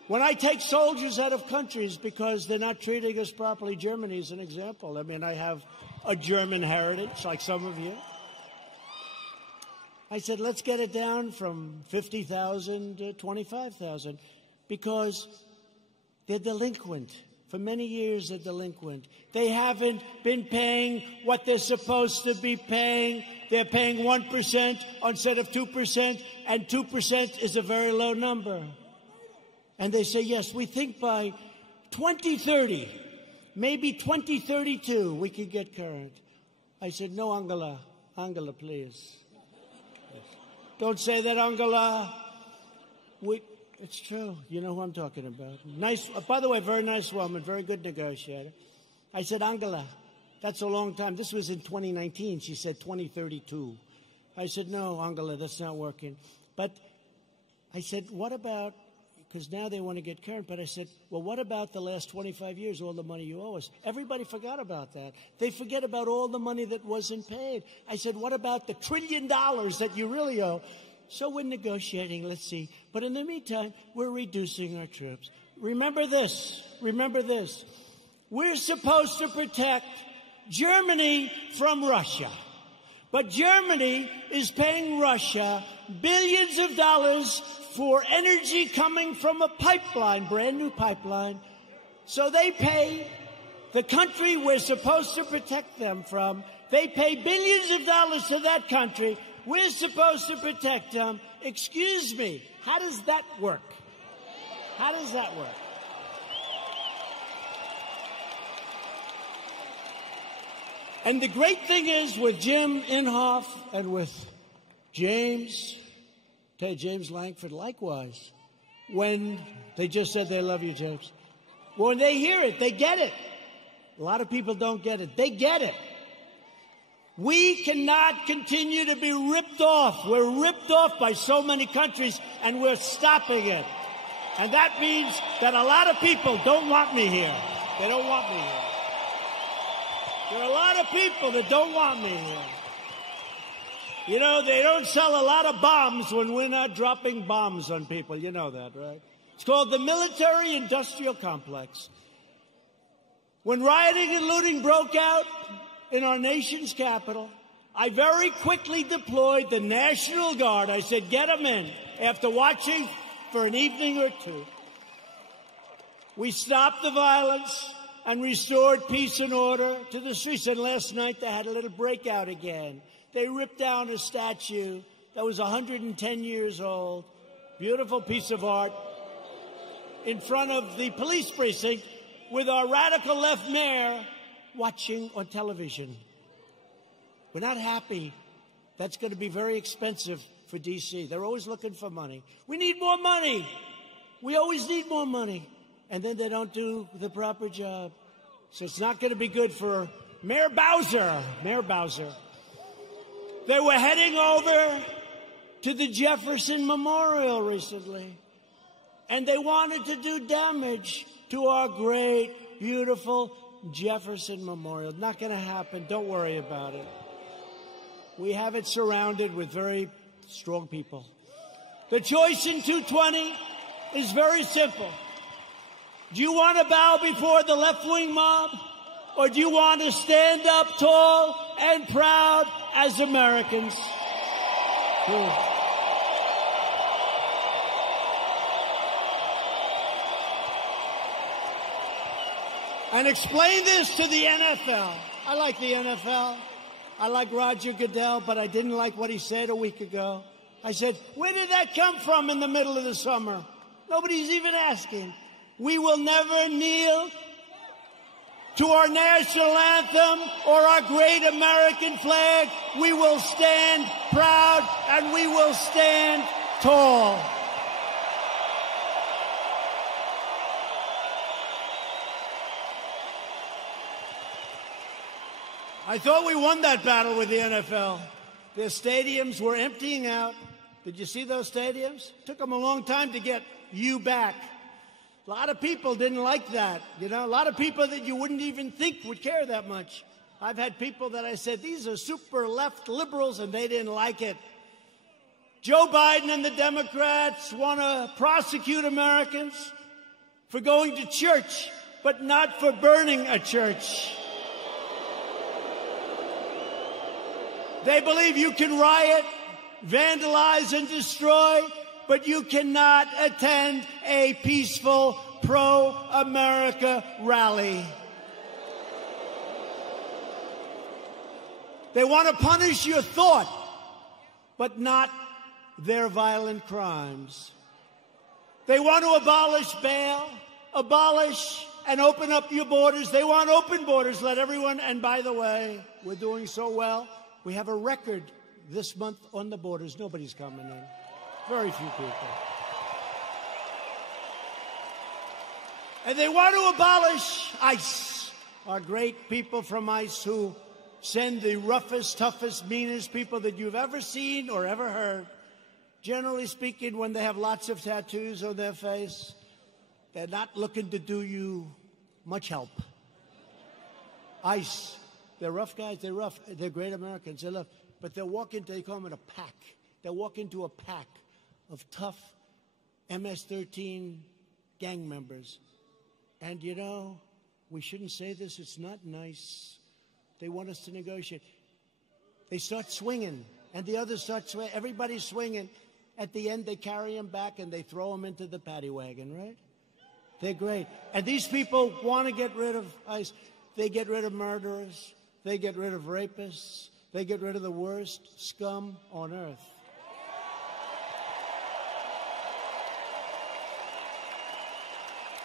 When I take soldiers out of countries because they're not treating us properly, Germany is an example. I mean, I have a German heritage, like some of you. I said, let's get it down from 50,000 to 25,000 because they're delinquent. For many years, they're delinquent. They haven't been paying what they're supposed to be paying. They're paying 1% instead of 2%, and 2% is a very low number. And they say, yes, we think by 2030, maybe 2032, we could get current. I said, no, Angela. Angela, please. Yes. Don't say that, Angela. It's true. You know who I'm talking about. Nice. By the way, very nice woman, very good negotiator. I said, Angela, that's a long time. This was in 2019. She said 2032. I said, no, Angela, that's not working. But I said, what about, because now they want to get current, but I said, well, what about the last 25 years, all the money you owe us? Everybody forgot about that. They forget about all the money that wasn't paid. I said, what about the $1 trillion that you really owe? So we're negotiating, let's see. But in the meantime, we're reducing our troops. Remember this. Remember this. We're supposed to protect Germany from Russia. But Germany is paying Russia billions of dollars for energy coming from a pipeline, brand new pipeline. So they pay the country we're supposed to protect them from. They pay billions of dollars to that country. We're supposed to protect them. Excuse me, how does that work? How does that work? And the great thing is with Jim Inhofe and with James Langford, likewise, when they just said they love you, James, when they hear it, they get it. A lot of people don't get it. They get it. We cannot continue to be ripped off. We're ripped off by so many countries, and we're stopping it. And that means that a lot of people don't want me here. They don't want me here. There are a lot of people that don't want me here. You know, they don't sell a lot of bombs when we're not dropping bombs on people. You know that, right? It's called the military-industrial complex. When rioting and looting broke out in our nation's capital, I very quickly deployed the National Guard. I said, get them in. After watching for an evening or two, we stopped the violence and restored peace and order to the streets. And last night they had a little breakout again. They ripped down a statue that was 110 years old, beautiful piece of art, in front of the police precinct with our radical left mayor watching on television. We're not happy. That's going to be very expensive for D.C. They're always looking for money. We need more money. We always need more money. And then they don't do the proper job. So it's not going to be good for Mayor Bowser. Mayor Bowser. They were heading over to the Jefferson Memorial recently. And they wanted to do damage to our great, beautiful Jefferson Memorial. Not going to happen. Don't worry about it. We have it surrounded with very strong people. The choice in 220 is very simple. Do you want to bow before the left-wing mob? Or do you want to stand up tall and proud as Americans? And explain this to the NFL. I like the NFL. I like Roger Goodell, but I didn't like what he said a week ago. I said, where did that come from in the middle of the summer? Nobody's even asking. We will never kneel to our national anthem or our great American flag. We will stand proud and we will stand tall. I thought we won that battle with the NFL. Their stadiums were emptying out. Did you see those stadiums? Took them a long time to get you back. A lot of people didn't like that. You know, a lot of people that you wouldn't even think would care that much I've had people that I said, these are super left liberals, and they didn't like it. Joe Biden and the Democrats want to prosecute Americans for going to church, but not for burning a church. They believe you can riot, vandalize, and destroy, but you cannot attend a peaceful pro-America rally. They want to punish your thought, but not their violent crimes. They want to abolish bail, abolish and open up your borders. They want open borders, let everyone, and by the way, we're doing so well. We have a record this month on the borders. Nobody's coming in. Very few people. And they want to abolish ICE. Our great people from ICE who send the roughest, toughest, meanest people that you've ever seen or ever heard. Generally speaking, when they have lots of tattoos on their face, they're not looking to do you much help. ICE, they're rough guys, they're rough, they're great Americans, they're rough, but they'll walk into, they call them in a pack. They'll walk into a pack of tough MS-13 gang members. And you know, we shouldn't say this, it's not nice. They want us to negotiate. They start swinging, and the others start swinging. Everybody's swinging. At the end, they carry them back, and they throw them into the paddy wagon, right? They're great. And these people want to get rid of ICE. They get rid of murderers. They get rid of rapists. They get rid of the worst scum on earth.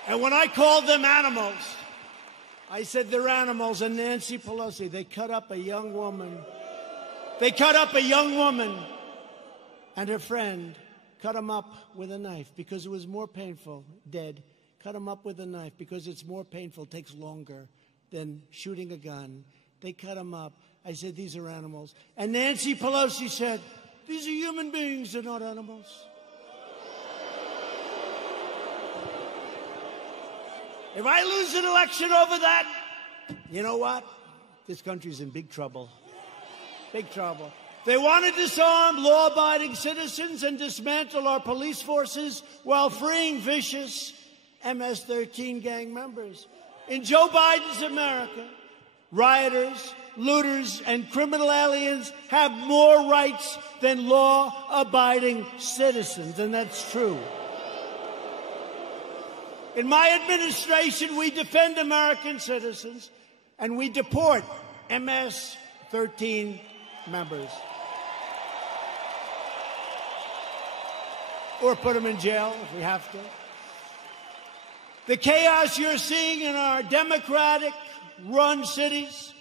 And when I called them animals, I said they're animals. And Nancy Pelosi, they cut up a young woman. They cut up a young woman and her friend, cut them up with a knife because it was more painful, dead. Cut them up with a knife because it's more painful, takes longer than shooting a gun. They cut them up. I said, these are animals. And Nancy Pelosi said, these are human beings, they're not animals. If I lose an election over that, you know what? This country's in big trouble. Big trouble. They want to disarm law-abiding citizens and dismantle our police forces while freeing vicious MS-13 gang members. In Joe Biden's America, rioters, looters, and criminal aliens have more rights than law-abiding citizens, and that's true. In my administration, we defend American citizens, and we deport MS-13 members. Or put them in jail if we have to. The chaos you're seeing in our Democratic-run cities,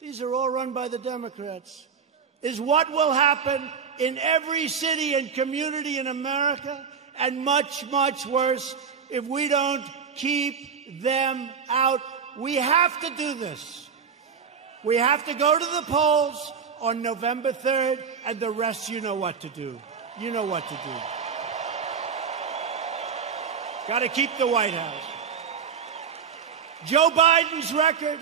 these are all run by the Democrats, is what will happen in every city and community in America, and much, much worse if we don't keep them out. We have to do this. We have to go to the polls on November 3rd, and the rest, you know what to do. You know what to do. Got to keep the White House. Joe Biden's record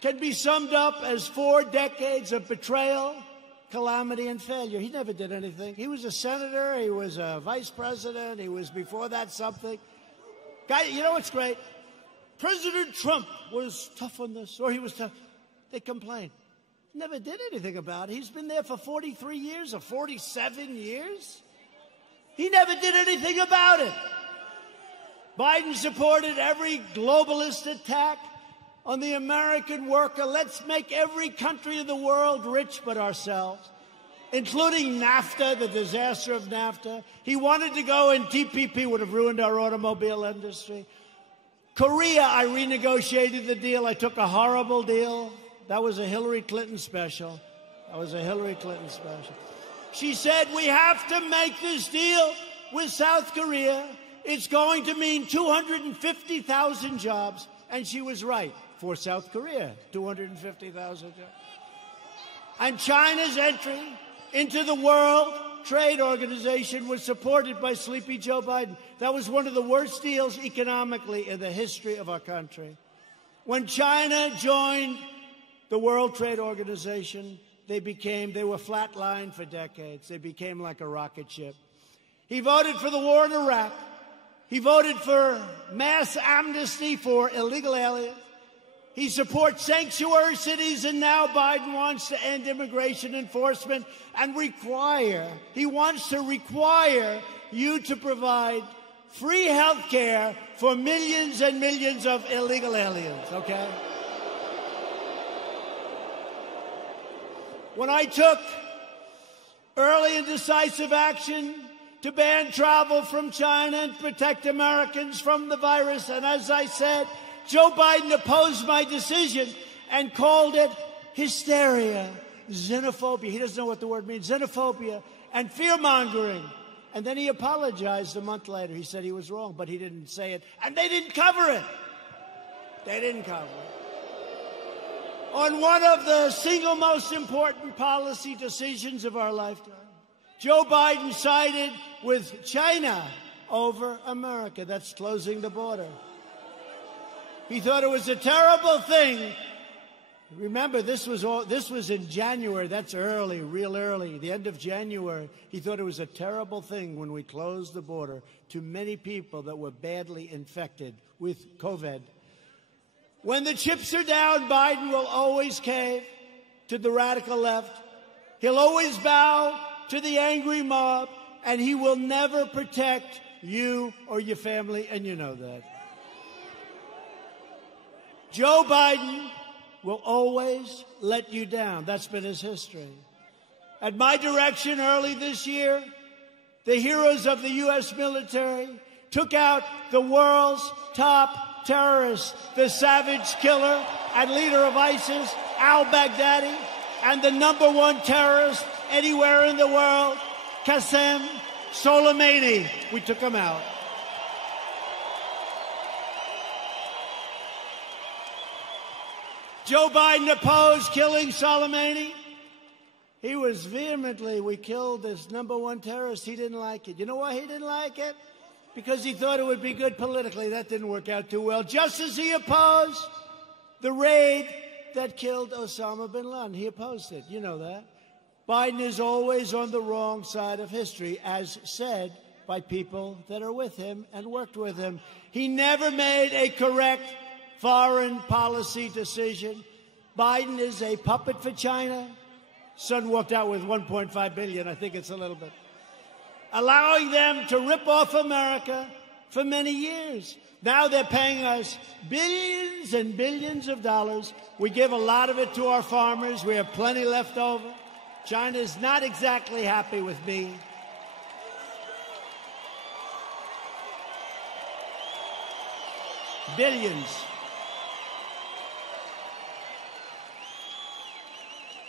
can be summed up as 4 decades of betrayal, calamity, and failure. He never did anything. He was a senator. He was a vice president. He was before that something. Guy, you know what's great? President Trump was tough on this, or he was tough. They complained. Never did anything about it. He's been there for 43 years or 47 years. He never did anything about it. Biden supported every globalist attack on the American worker. Let's make every country in the world rich but ourselves, including NAFTA, the disaster of NAFTA. He wanted to go, and TPP would have ruined our automobile industry. Korea, I renegotiated the deal. I took a horrible deal. That was a Hillary Clinton special. That was a Hillary Clinton special. She said, we have to make this deal with South Korea. It's going to mean 250,000 jobs. And she was right. For South Korea, 250,000 jobs. And China's entry into the World Trade Organization was supported by sleepy Joe Biden. That was one of the worst deals economically in the history of our country. When China joined the World Trade Organization, they were flatlined for decades. They became like a rocket ship. He voted for the war in Iraq. He voted for mass amnesty for illegal aliens. He supports sanctuary cities, and now Biden wants to end immigration enforcement and he wants to require you to provide free health care for millions and millions of illegal aliens, okay? When I took early and decisive action to ban travel from China and protect Americans from the virus, and as I said, Joe Biden opposed my decision and called it hysteria, xenophobia. He doesn't know what the word means, xenophobia, and fear-mongering. And then he apologized a month later. He said he was wrong, but he didn't say it. And they didn't cover it. They didn't cover it. On one of the single most important policy decisions of our lifetime, Joe Biden sided with China over America. That's closing the border. He thought it was a terrible thing. Remember, this was in January. That's early, real early, the end of January. He thought it was a terrible thing when we closed the border to many people that were badly infected with COVID. When the chips are down, Biden will always cave to the radical left. He'll always bow to the angry mob, and he will never protect you or your family, and you know that. Joe Biden will always let you down. That's been his history. At my direction early this year, the heroes of the U.S. military took out the world's top terrorist, the savage killer and leader of ISIS, al-Baghdadi, and the #1 terrorist anywhere in the world, Qasem Soleimani. We took him out. Joe Biden opposed killing Soleimani. He was we killed this #1 terrorist. He didn't like it. You know why he didn't like it? Because he thought it would be good politically. That didn't work out too well. Just as he opposed the raid that killed Osama bin Laden. He opposed it. You know that. Biden is always on the wrong side of history, as said by people that are with him and worked with him. He never made a correct foreign policy decision. Biden is a puppet for China. Son walked out with $1.5 billion. I think it's a little bit. Allowing them to rip off America for many years. Now they're paying us billions and billions of dollars. We give a lot of it to our farmers. We have plenty left over. China is not exactly happy with me. Billions.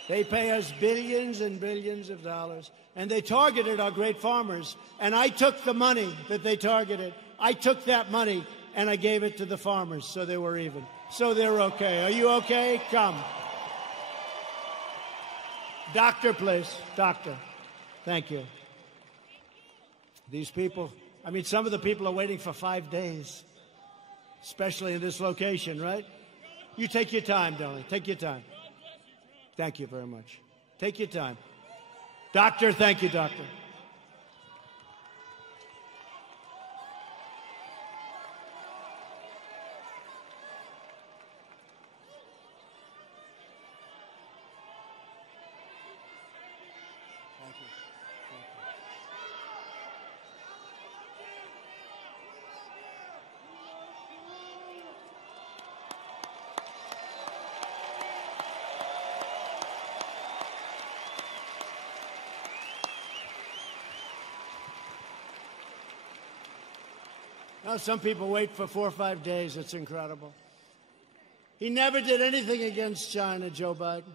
They pay us billions and billions of dollars, and they targeted our great farmers. And I took the money that they targeted. I took that money, and I gave it to the farmers, so they were even. So they're okay. Are you okay? Come. Doctor, please. Doctor. Thank you. These people, I mean, some of the people are waiting for 5 days, especially in this location, right? You take your time, darling. Take your time. Thank you very much. Take your time. Doctor, thank you, doctor. Thank you. Now, some people wait for 4 or 5 days. It's incredible. He never did anything against China, Joe Biden.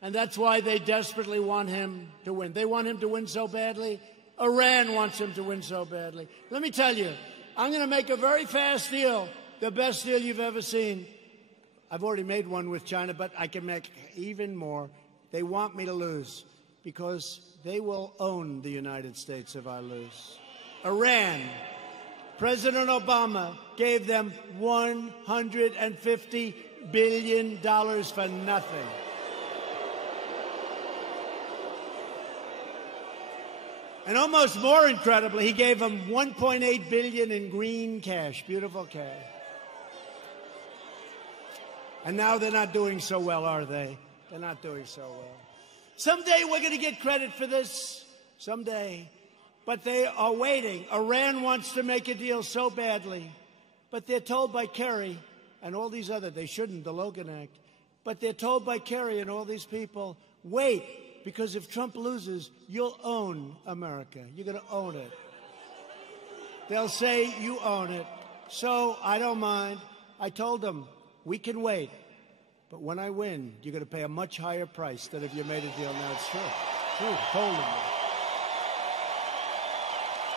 And that's why they desperately want him to win. They want him to win so badly. Iran wants him to win so badly. Let me tell you, I'm going to make a very fast deal, the best deal you've ever seen. I've already made one with China, but I can make even more. They want me to lose because they will own the United States if I lose. Iran. President Obama gave them $150 billion for nothing. And almost more incredibly, he gave them $1.8 billion in green cash, beautiful cash. And now they're not doing so well, are they? They're not doing so well. Someday we're going to get credit for this. Someday. But they are waiting. Iran wants to make a deal so badly. But they're told by Kerry and all these other, they shouldn't, the Logan Act. But they're told by Kerry and all these people, wait, because if Trump loses, you'll own America. You're going to own it. They'll say you own it. So I don't mind. I told them, we can wait. But when I win, you're going to pay a much higher price than if you made a deal now. It's true. True. I told them.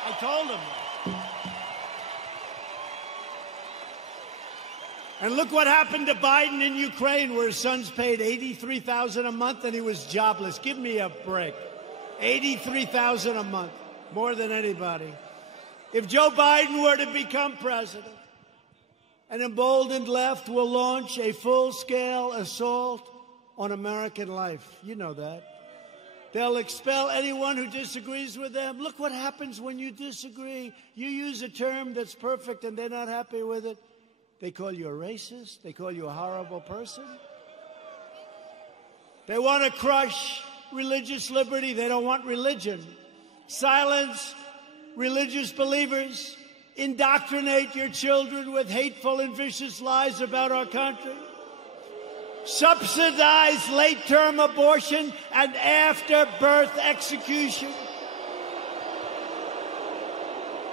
I told them. And look what happened to Biden in Ukraine, where his son's paid $83,000 a month and he was jobless. Give me a break. $83,000 a month, more than anybody. If Joe Biden were to become president, an emboldened left will launch a full-scale assault on American life. You know that. They'll expel anyone who disagrees with them. Look what happens when you disagree. You use a term that's perfect and they're not happy with it. They call you a racist. They call you a horrible person. They want to crush religious liberty. They don't want religion. Silence religious believers. Indoctrinate your children with hateful and vicious lies about our country. Subsidize late-term abortion and after-birth execution.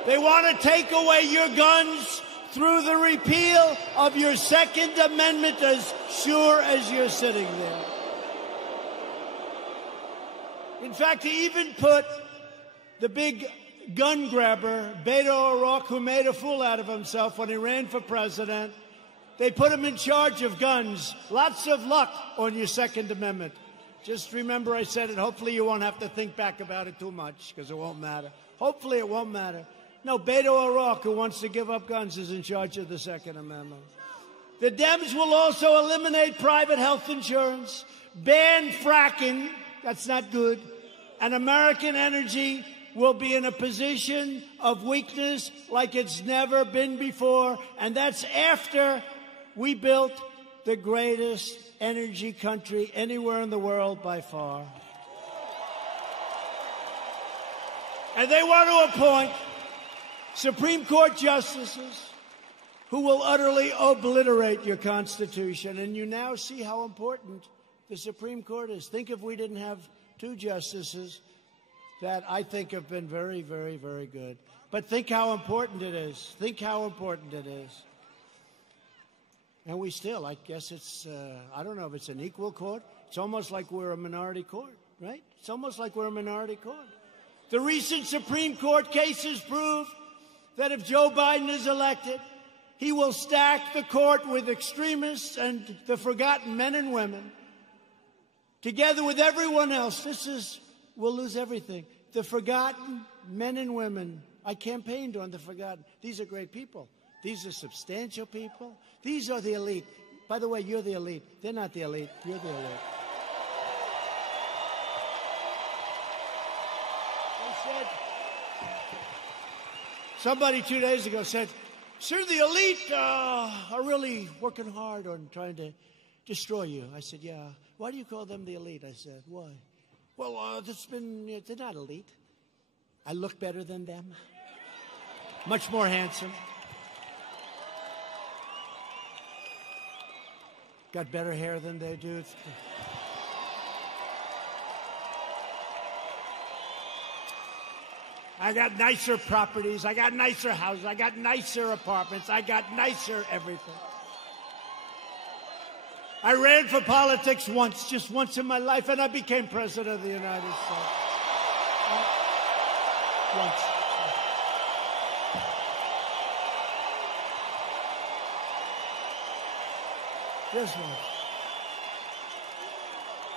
They want to take away your guns through the repeal of your Second Amendment, as sure as you're sitting there. In fact, he even put the big gun grabber, Beto O'Rourke, who made a fool out of himself when he ran for president, they put him in charge of guns. Lots of luck on your Second Amendment. Just remember I said it. Hopefully you won't have to think back about it too much, because it won't matter. Hopefully it won't matter. No, Beto O'Rourke, who wants to give up guns, is in charge of the Second Amendment. The Dems will also eliminate private health insurance, ban fracking, that's not good, and American energy will be in a position of weakness like it's never been before, and that's after we built the greatest energy country anywhere in the world by far. And they want to appoint Supreme Court justices who will utterly obliterate your Constitution. And you now see how important the Supreme Court is. Think if we didn't have two justices that I think have been very, very, very good. But think how important it is. Think how important it is. And we still, I guess it's, I don't know if it's an equal court. It's almost like we're a minority court, right? It's almost like we're a minority court. The recent Supreme Court cases prove that if Joe Biden is elected, he will stack the court with extremists and the forgotten men and women. Together with everyone else, we'll lose everything. The forgotten men and women. I campaigned on the forgotten. These are great people. These are substantial people. These are the elite. By the way, you're the elite. They're not the elite. You're the elite. They said, somebody 2 days ago said, sir, the elite are really working hard on trying to destroy you. I said, yeah. Why do you call them the elite? I said, why? Well, they're not elite. I look better than them. Much more handsome. Got better hair than they do. I got nicer properties. I got nicer houses. I got nicer apartments. I got nicer everything. I ran for politics once, just once in my life, and I became president of the United States. Once. Just once.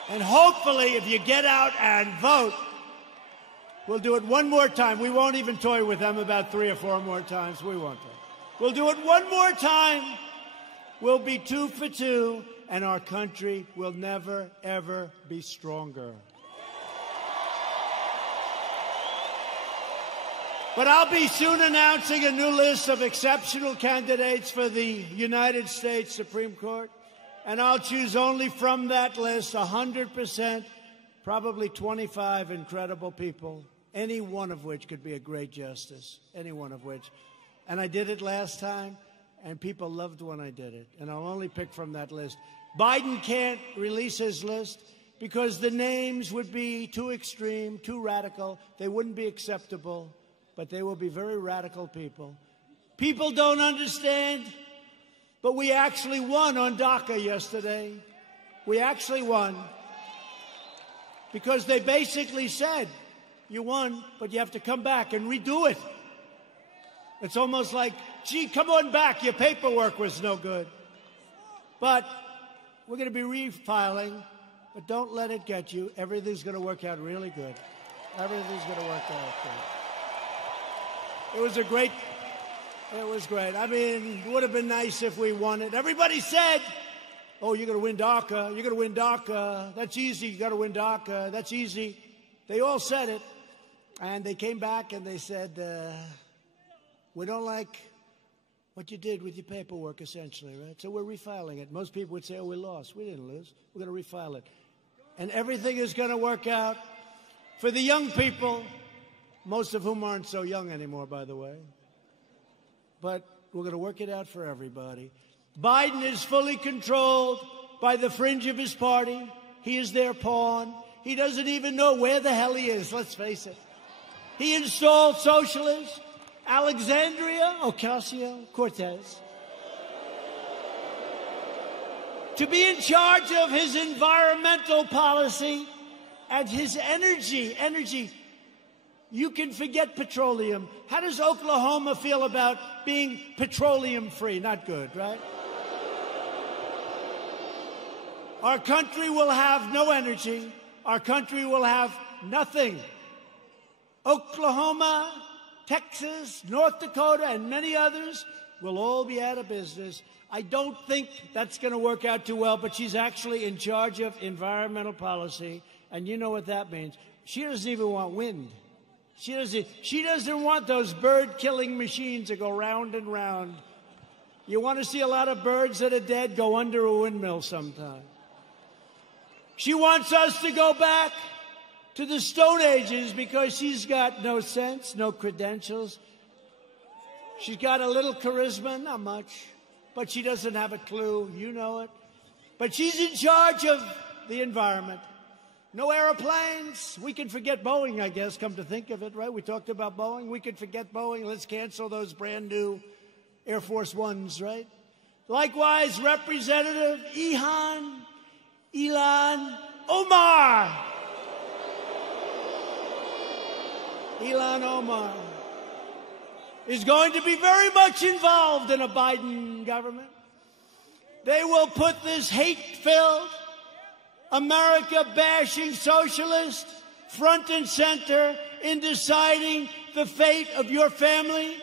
And hopefully, if you get out and vote, we'll do it one more time. We won't even toy with them about 3 or 4 more times. We won't. We'll do it one more time. We'll be 2 for 2, and our country will never, ever be stronger. But I'll be soon announcing a new list of exceptional candidates for the United States Supreme Court. And I'll choose only from that list 100%, probably 25 incredible people, any one of which could be a great justice, any one of which. And I did it last time, and people loved when I did it. And I'll only pick from that list. Biden can't release his list because the names would be too extreme, too radical. They wouldn't be acceptable, but they will be very radical people. People don't understand, but we actually won on DACA yesterday. We actually won because they basically said, you won, but you have to come back and redo it. It's almost like, gee, come on back. Your paperwork was no good. But we're going to be refiling, but don't let it get you. Everything's going to work out really good. Everything's going to work out good. It was great. I mean, it would have been nice if we won it. Everybody said, oh, you're going to win DACA. You're going to win DACA. That's easy. You got to win DACA. That's easy. They all said it. And they came back and they said, we don't like what you did with your paperwork, essentially, right? So we're refiling it. Most people would say, oh, we lost. We didn't lose. We're going to refile it. And everything is going to work out for the young people, most of whom aren't so young anymore, by the way. But we're going to work it out for everybody. Biden is fully controlled by the fringe of his party. He is their pawn. He doesn't even know where the hell he is, let's face it. He installed socialists, Alexandria Ocasio-Cortez, to be in charge of his environmental policy and his energy. You can forget petroleum. How does Oklahoma feel about being petroleum-free? Not good, right? Our country will have no energy. Our country will have nothing. Oklahoma, Texas, North Dakota, and many others will all be out of business. I don't think that's going to work out too well, but she's actually in charge of environmental policy, and you know what that means. She doesn't even want wind. She doesn't want those bird-killing machines that go round and round. You want to see a lot of birds that are dead? Go under a windmill sometime. She wants us to go back to the Stone Ages because she's got no sense, no credentials. She's got a little charisma, not much, but she doesn't have a clue. You know it. But she's in charge of the environment. No airplanes. We can forget Boeing, I guess, come to think of it, right? We talked about Boeing. We could forget Boeing. Let's cancel those brand new Air Force Ones, right? Likewise, Representative Ilhan Omar. Ilhan Omar is going to be very much involved in a Biden government. They will put this hate-filled, America-bashing socialist front and center in deciding the fate of your family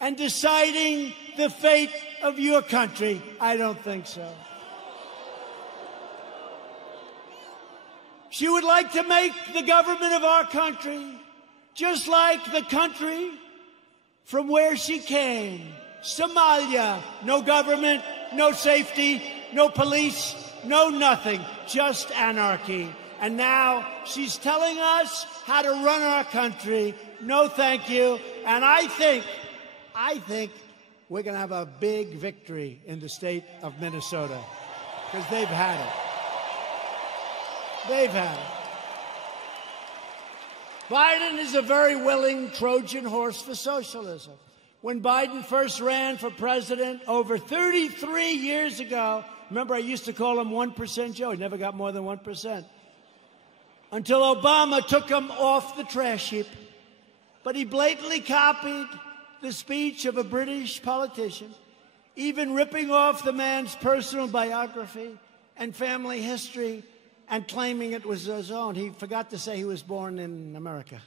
and deciding the fate of your country. I don't think so. She would like to make the government of our country just like the country from where she came, Somalia. No government, no safety, no police, no nothing, just anarchy. And now she's telling us how to run our country. No, thank you. And I think we're going to have a big victory in the state of Minnesota because they've had it. They've had it. Biden is a very willing Trojan horse for socialism. When Biden first ran for president over 33 years ago, remember I used to call him 1% Joe. He never got more than 1%. Until Obama took him off the trash heap. But he blatantly copied the speech of a British politician, even ripping off the man's personal biography and family history and claiming it was his own. He forgot to say he was born in America.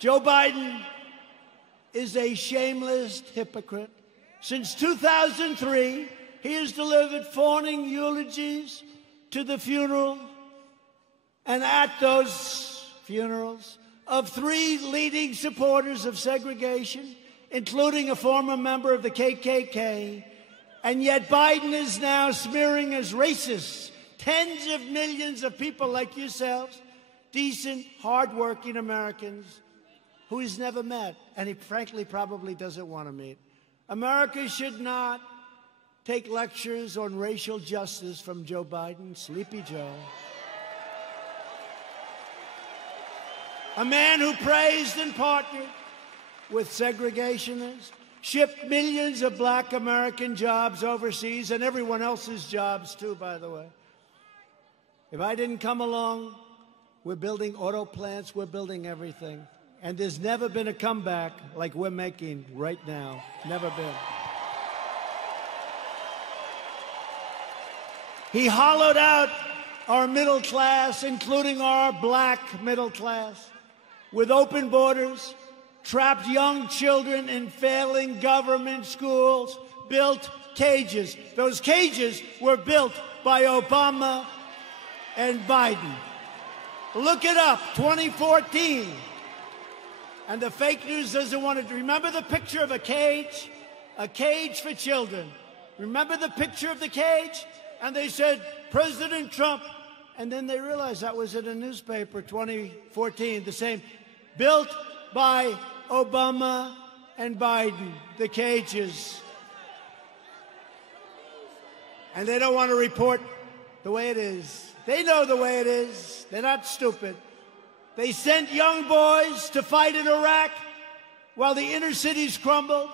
Joe Biden is a shameless hypocrite. Since 2003, he has delivered fawning eulogies to the funeral and at those funerals of 3 leading supporters of segregation, including a former member of the KKK, and yet Biden is now smearing as racist tens of millions of people like yourselves, decent, hardworking Americans who he's never met, and he frankly probably doesn't want to meet. America should not take lectures on racial justice from Joe Biden, Sleepy Joe. A man who praised and partnered with segregationists, shipped millions of black American jobs overseas, and everyone else's jobs too, by the way. If I didn't come along, we're building auto plants, we're building everything. And there's never been a comeback like we're making right now. Never been. He hollowed out our middle class, including our black middle class, with open borders, trapped young children in failing government schools, built cages. Those cages were built by Obama and Biden. Look it up, 2014. And the fake news doesn't want to remember the picture of a cage for children. Remember the picture of the cage? And they said, President Trump. And then they realized that was in a newspaper, 2014, the same. Built by Obama and Biden, the cages. And they don't want to report the way it is. They know the way it is. They're not stupid. They sent young boys to fight in Iraq while the inner cities crumbled,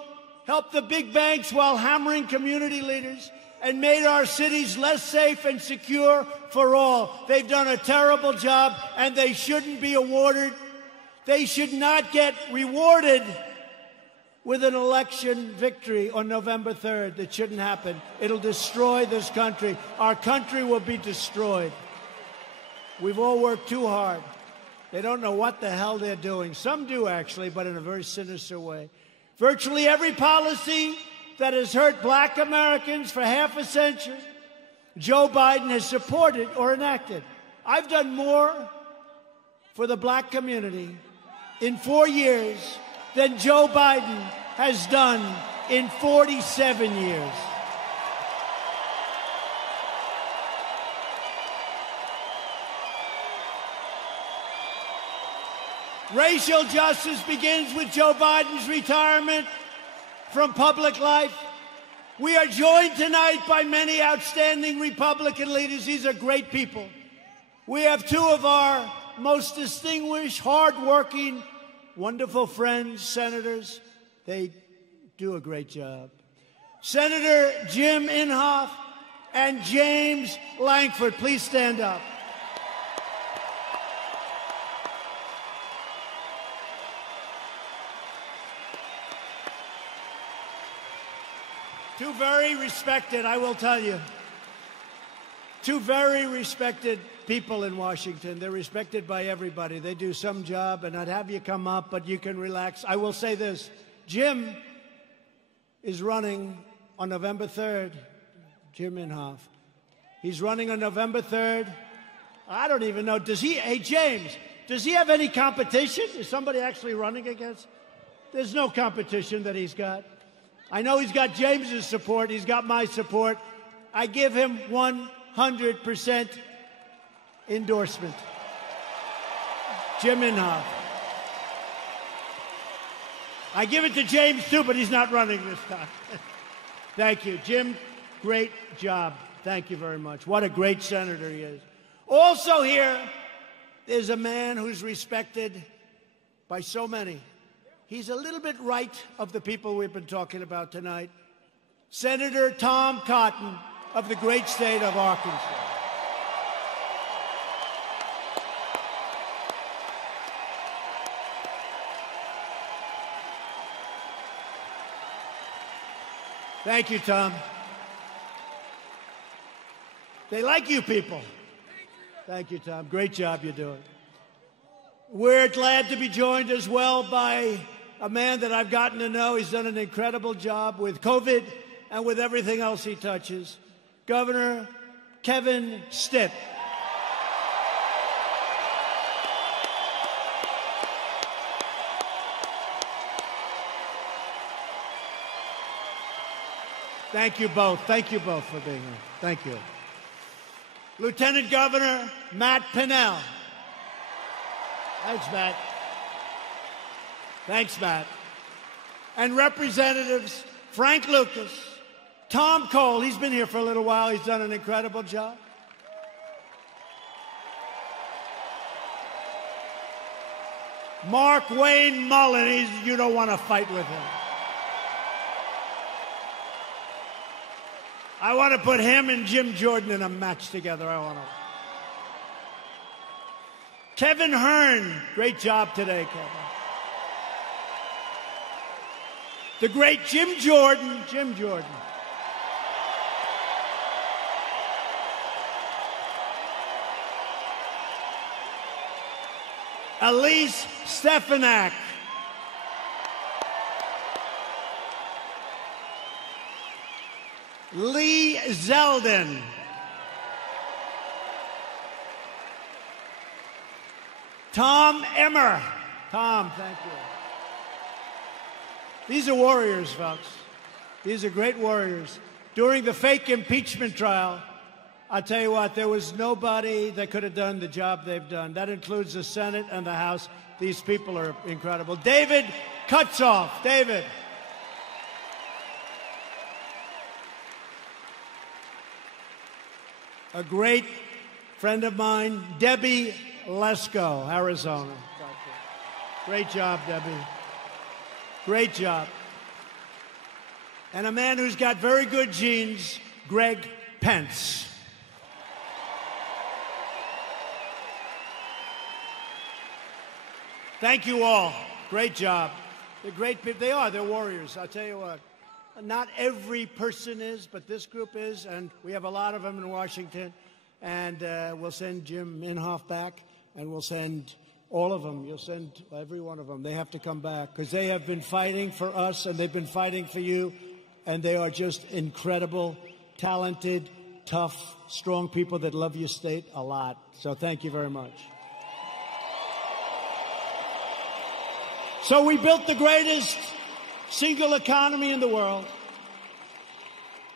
helped the big banks while hammering community leaders, and made our cities less safe and secure for all. They've done a terrible job, and they shouldn't be awarded. They should not get rewarded with an election victory on November 3rd. That shouldn't happen. It'll destroy this country. Our country will be destroyed. We've all worked too hard. They don't know what the hell they're doing. Some do, actually, but in a very sinister way. Virtually every policy that has hurt black Americans for half a century, Joe Biden has supported or enacted. I've done more for the black community in 4 years than Joe Biden has done in 47 years. Racial justice begins with Joe Biden's retirement from public life. We are joined tonight by many outstanding Republican leaders. These are great people. We have 2 of our most distinguished, hardworking, wonderful friends, senators. They do a great job. Senator Jim Inhofe and James Lankford, please stand up. Two very respected, I will tell you, 2 very respected people in Washington. They're respected by everybody. They do some job, and I'd have you come up, but you can relax. I will say this. Jim is running on November 3rd. Jim Inhofe. He's running on November 3rd. I don't even know. Hey, James, does he have any competition? Is somebody actually running against? There's no competition that he's got. I know he's got James's support. He's got my support. I give him 100% endorsement. Jim Inhofe. I give it to James, too, but he's not running this time. Thank you. Jim, great job. Thank you very much. What a great senator he is. Also here is a man who's respected by so many. He's a little bit right of the people we've been talking about tonight. Senator Tom Cotton of the great state of Arkansas. Thank you, Tom. They like you people. Thank you, Tom. Great job you're doing. We're glad to be joined as well by a man that I've gotten to know. He's done an incredible job with COVID and with everything else he touches. Governor Kevin Stitt. Thank you both. Thank you both for being here. Thank you. Lieutenant Governor Matt Pinnell. Thanks, Matt. Thanks, Matt. And Representatives Frank Lucas, Tom Cole. He's been here for a little while. He's done an incredible job. Mark Wayne Mullen. You don't want to fight with him. I want to put him and Jim Jordan in a match together. I want to. Kevin Hearn. Great job today, Kevin. The great Jim Jordan. Jim Jordan. Elise Stefanak. Lee Zeldin. Tom Emmer. Tom, thank you. These are warriors, folks. These are great warriors. During the fake impeachment trial, I'll tell you what, there was nobody that could have done the job they've done. That includes the Senate and the House. These people are incredible. David Kutzoff. David. A great friend of mine, Debbie Lesko, Arizona. Great job, Debbie. Great job. And a man who's got very good genes, Greg Pence. Thank you all. Great job. They're great people. They are. They're warriors. I'll tell you what. Not every person is, but this group is, and we have a lot of them in Washington. And we'll send Jim Inhofe back, and we'll send all of them. You'll send every one of them. They have to come back because they have been fighting for us, and they've been fighting for you, and they are just incredible, talented, tough, strong people that love your state a lot. So thank you very much. So we built the greatest single economy in the world.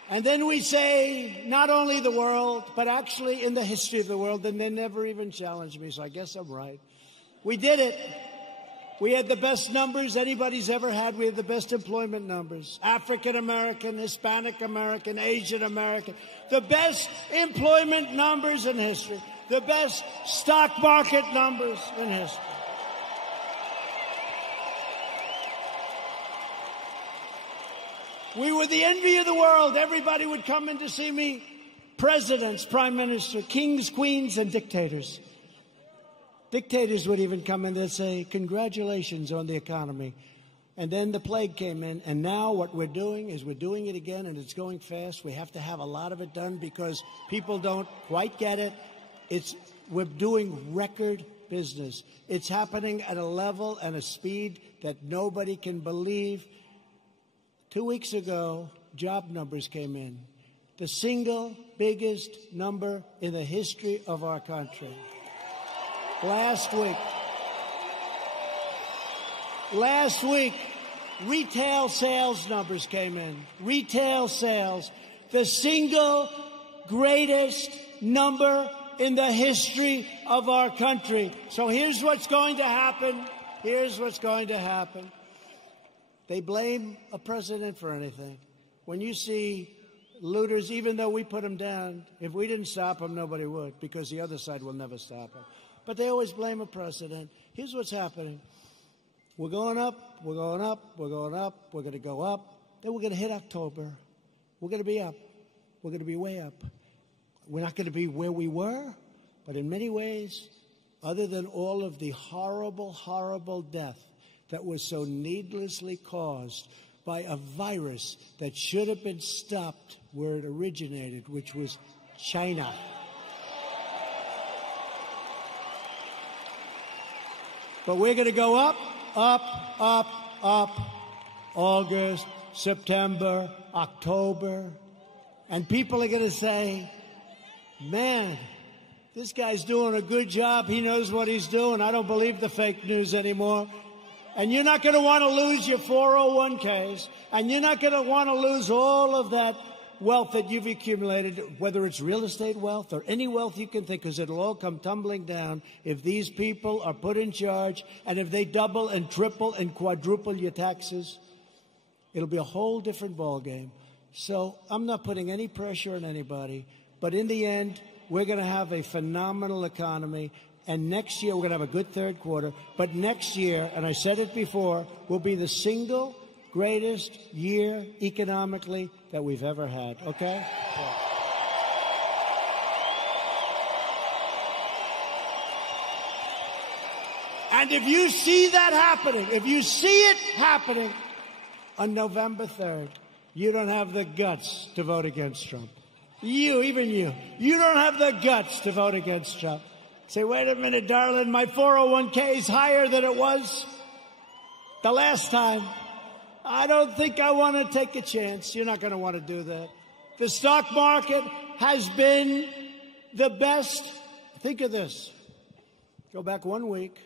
And then we say, not only the world, but actually in the history of the world, and they never even challenged me, so I guess I'm right. We did it. We had the best numbers anybody's ever had. We had the best employment numbers. African American, Hispanic American, Asian American. The best employment numbers in history. The best stock market numbers in history. We were the envy of the world. Everybody would come in to see me. Presidents, prime minister, kings, queens, and dictators. Dictators would even come in and say, congratulations on the economy. And then the plague came in. And now what we're doing is we're doing it again, and it's going fast. We have to have a lot of it done because people don't quite get it. We're doing record business. It's happening at a level and a speed that nobody can believe. 2 weeks ago, job numbers came in. The single biggest number in the history of our country. Last week, retail sales numbers came in. Retail sales, the single greatest number in the history of our country. So here's what's going to happen. Here's what's going to happen. They blame a president for anything. When you see looters, even though we put them down, if we didn't stop them, nobody would, because the other side will never stop them. But they always blame a president. Here's what's happening. We're going up, we're going up, we're going up, we're going to go up. Then we're going to hit October. We're going to be up. We're going to be way up. We're not going to be where we were, but in many ways, other than all of the horrible, horrible death that was so needlessly caused by a virus that should have been stopped where it originated, which was China. But we're going to go up, up, up, up, August, September, October, and people are going to say, man, this guy's doing a good job. He knows what he's doing. I don't believe the fake news anymore. And you're not going to want to lose your 401ks. And you're not going to want to lose all of that wealth that you've accumulated, whether it's real estate wealth or any wealth you can think, because it'll all come tumbling down if these people are put in charge, and if they double and triple and quadruple your taxes. It'll be a whole different ballgame. So I'm not putting any pressure on anybody, but in the end, we're going to have a phenomenal economy, and next year we're going to have a good third quarter, but next year, and I said it before, will be the single greatest year economically that we've ever had, okay? Yeah. And if you see that happening, if you see it happening on November 3rd, you don't have the guts to vote against Trump. Even you don't have the guts to vote against Trump. Say, wait a minute, darling, my 401k is higher than it was the last time. I don't think I want to take a chance. You're not going to want to do that. The stock market has been the best. Think of this. Go back 1 week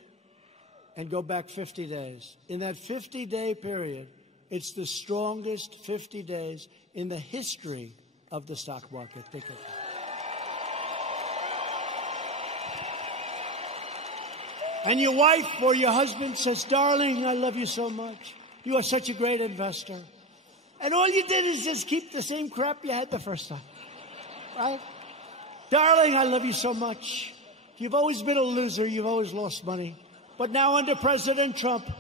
and go back 50 days. In that 50-day period, it's the strongest 50 days in the history of the stock market. Think of it. And your wife or your husband says, darling, I love you so much. You are such a great investor. And all you did is just keep the same crap you had the first time. Right? Darling, I love you so much. You've always been a loser. You've always lost money. But now under President Trump,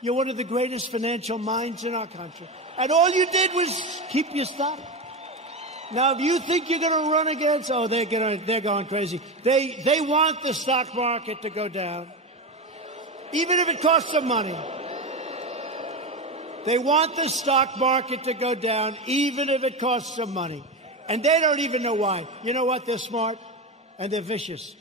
you're one of the greatest financial minds in our country. And all you did was keep your stock. Now, if you think you're going to run against, they're going crazy. They want the stock market to go down, even if it costs them money. They want the stock market to go down, even if it costs them money. And they don't even know why. You know what? They're smart and they're vicious,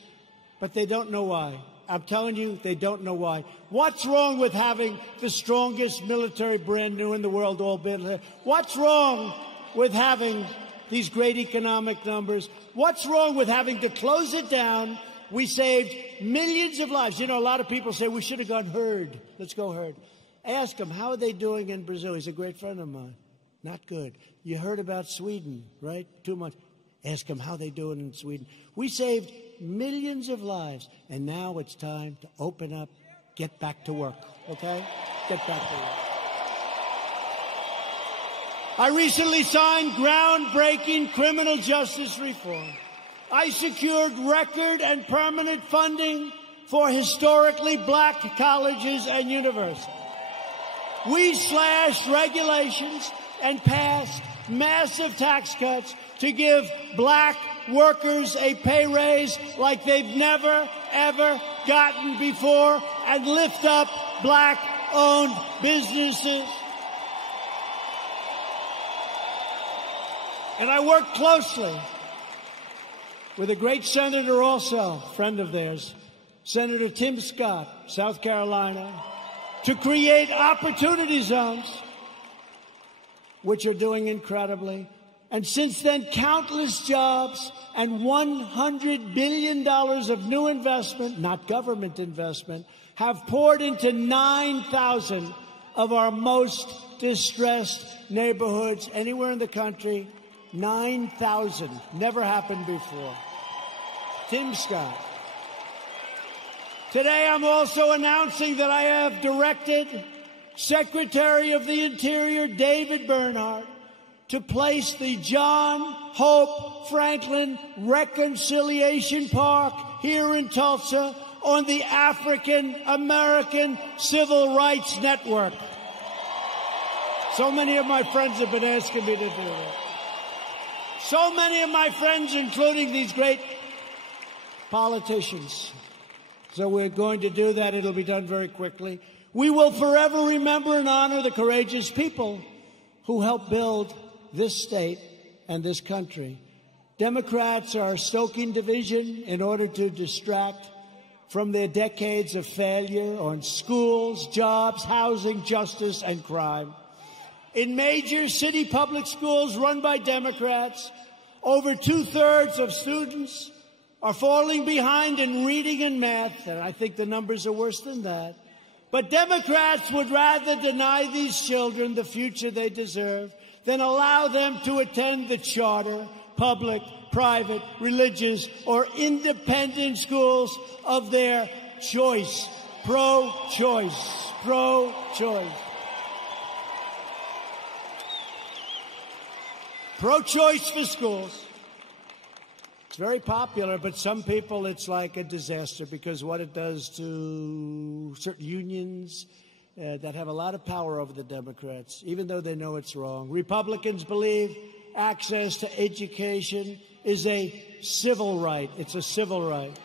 but they don't know why. I'm telling you, they don't know why. What's wrong with having the strongest military brand new in the world all built? What's wrong with having these great economic numbers? What's wrong with having to close it down? We saved millions of lives. You know, a lot of people say we should have gone herd. Let's go herd. Ask him, how are they doing in Brazil? He's a great friend of mine. Not good. You heard about Sweden, right? 2 months. Ask him how they doing in Sweden. We saved millions of lives, and now it's time to open up, get back to work, okay? Get back to work. I recently signed groundbreaking criminal justice reform. I secured record and permanent funding for historically black colleges and universities. We slashed regulations and passed massive tax cuts to give black workers a pay raise like they've never, ever gotten before, and lift up black-owned businesses. And I worked closely with a great senator also, friend of theirs, Senator Tim Scott, South Carolina, to create opportunity zones, which are doing incredibly. And since then, countless jobs and $100 billion of new investment, not government investment, have poured into 9,000 of our most distressed neighborhoods anywhere in the country. 9,000. Never happened before. Tim Scott. Today, I'm also announcing that I have directed Secretary of the Interior David Bernhardt to place the John Hope Franklin Reconciliation Park here in Tulsa on the African American Civil Rights Network. So many of my friends have been asking me to do that. So many of my friends, including these great politicians. So we're going to do that. It'll be done very quickly. We will forever remember and honor the courageous people who helped build this state and this country. Democrats are stoking division in order to distract from their decades of failure on schools, jobs, housing, justice, and crime. In major city public schools run by Democrats, over 2/3 of students are falling behind in reading and math, and I think the numbers are worse than that. But Democrats would rather deny these children the future they deserve than allow them to attend the charter, public, private, religious, or independent schools of their choice. Pro-choice. Pro-choice. Pro-choice for schools. It's very popular, but some people it's like a disaster because what it does to certain unions that have a lot of power over the Democrats, even though they know it's wrong. Republicans believe access to education is a civil right. It's a civil right.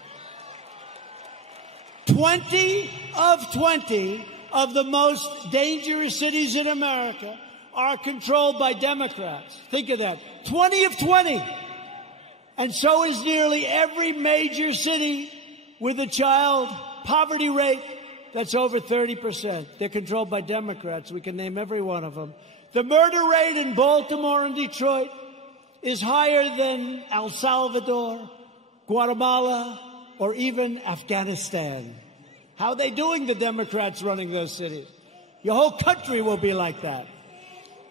20 of the most dangerous cities in America are controlled by Democrats. Think of that. 20 of 20. And so is nearly every major city with a child poverty rate that's over 30%. They're controlled by Democrats. We can name every one of them. The murder rate in Baltimore and Detroit is higher than El Salvador, Guatemala, or even Afghanistan. How are they doing, the Democrats running those cities? Your whole country will be like that.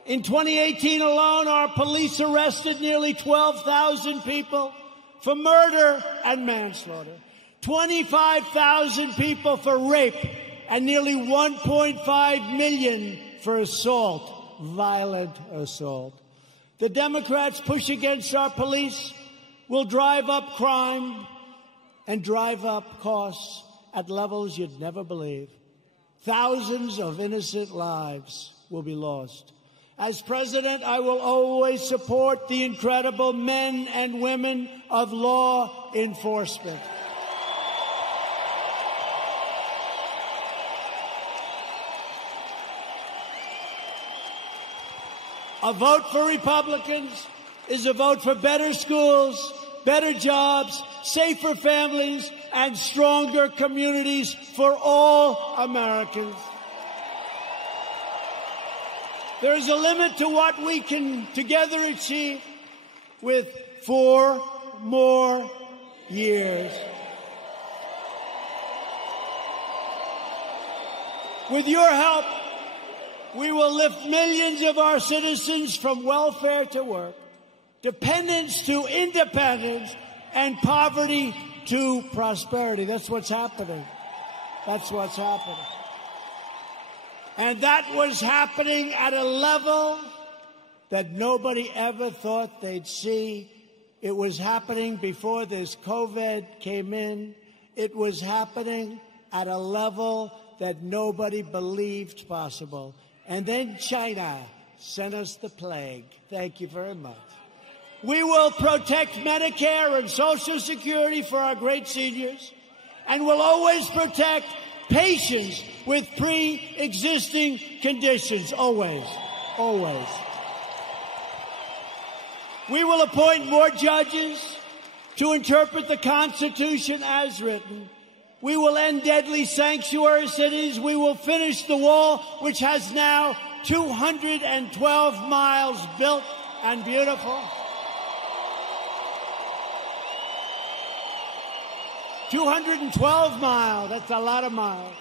In 2018 alone, our police arrested nearly 12,000 people for murder and manslaughter, 25,000 people for rape, and nearly 1.5 million for assault, violent assault. The Democrats' push against our police will drive up crime and drive up costs at levels you'd never believe. Thousands of innocent lives will be lost. As president, I will always support the incredible men and women of law enforcement. A vote for Republicans is a vote for better schools, better jobs, safer families, and stronger communities for all Americans. There is a limit to what we can together achieve with 4 more years. With your help, we will lift millions of our citizens from welfare to work, dependence to independence, and poverty to prosperity. That's what's happening. That's what's happening. And that was happening at a level that nobody ever thought they'd see. It was happening before this COVID came in. It was happening at a level that nobody believed possible. And then China sent us the plague. Thank you very much. We will protect Medicare and Social Security for our great seniors, and will always protect patients with pre-existing conditions. Always. Always. We will appoint more judges to interpret the Constitution as written. We will end deadly sanctuary cities. We will finish the wall, which has now 212 miles built and beautiful. 212 miles. That's a lot of miles.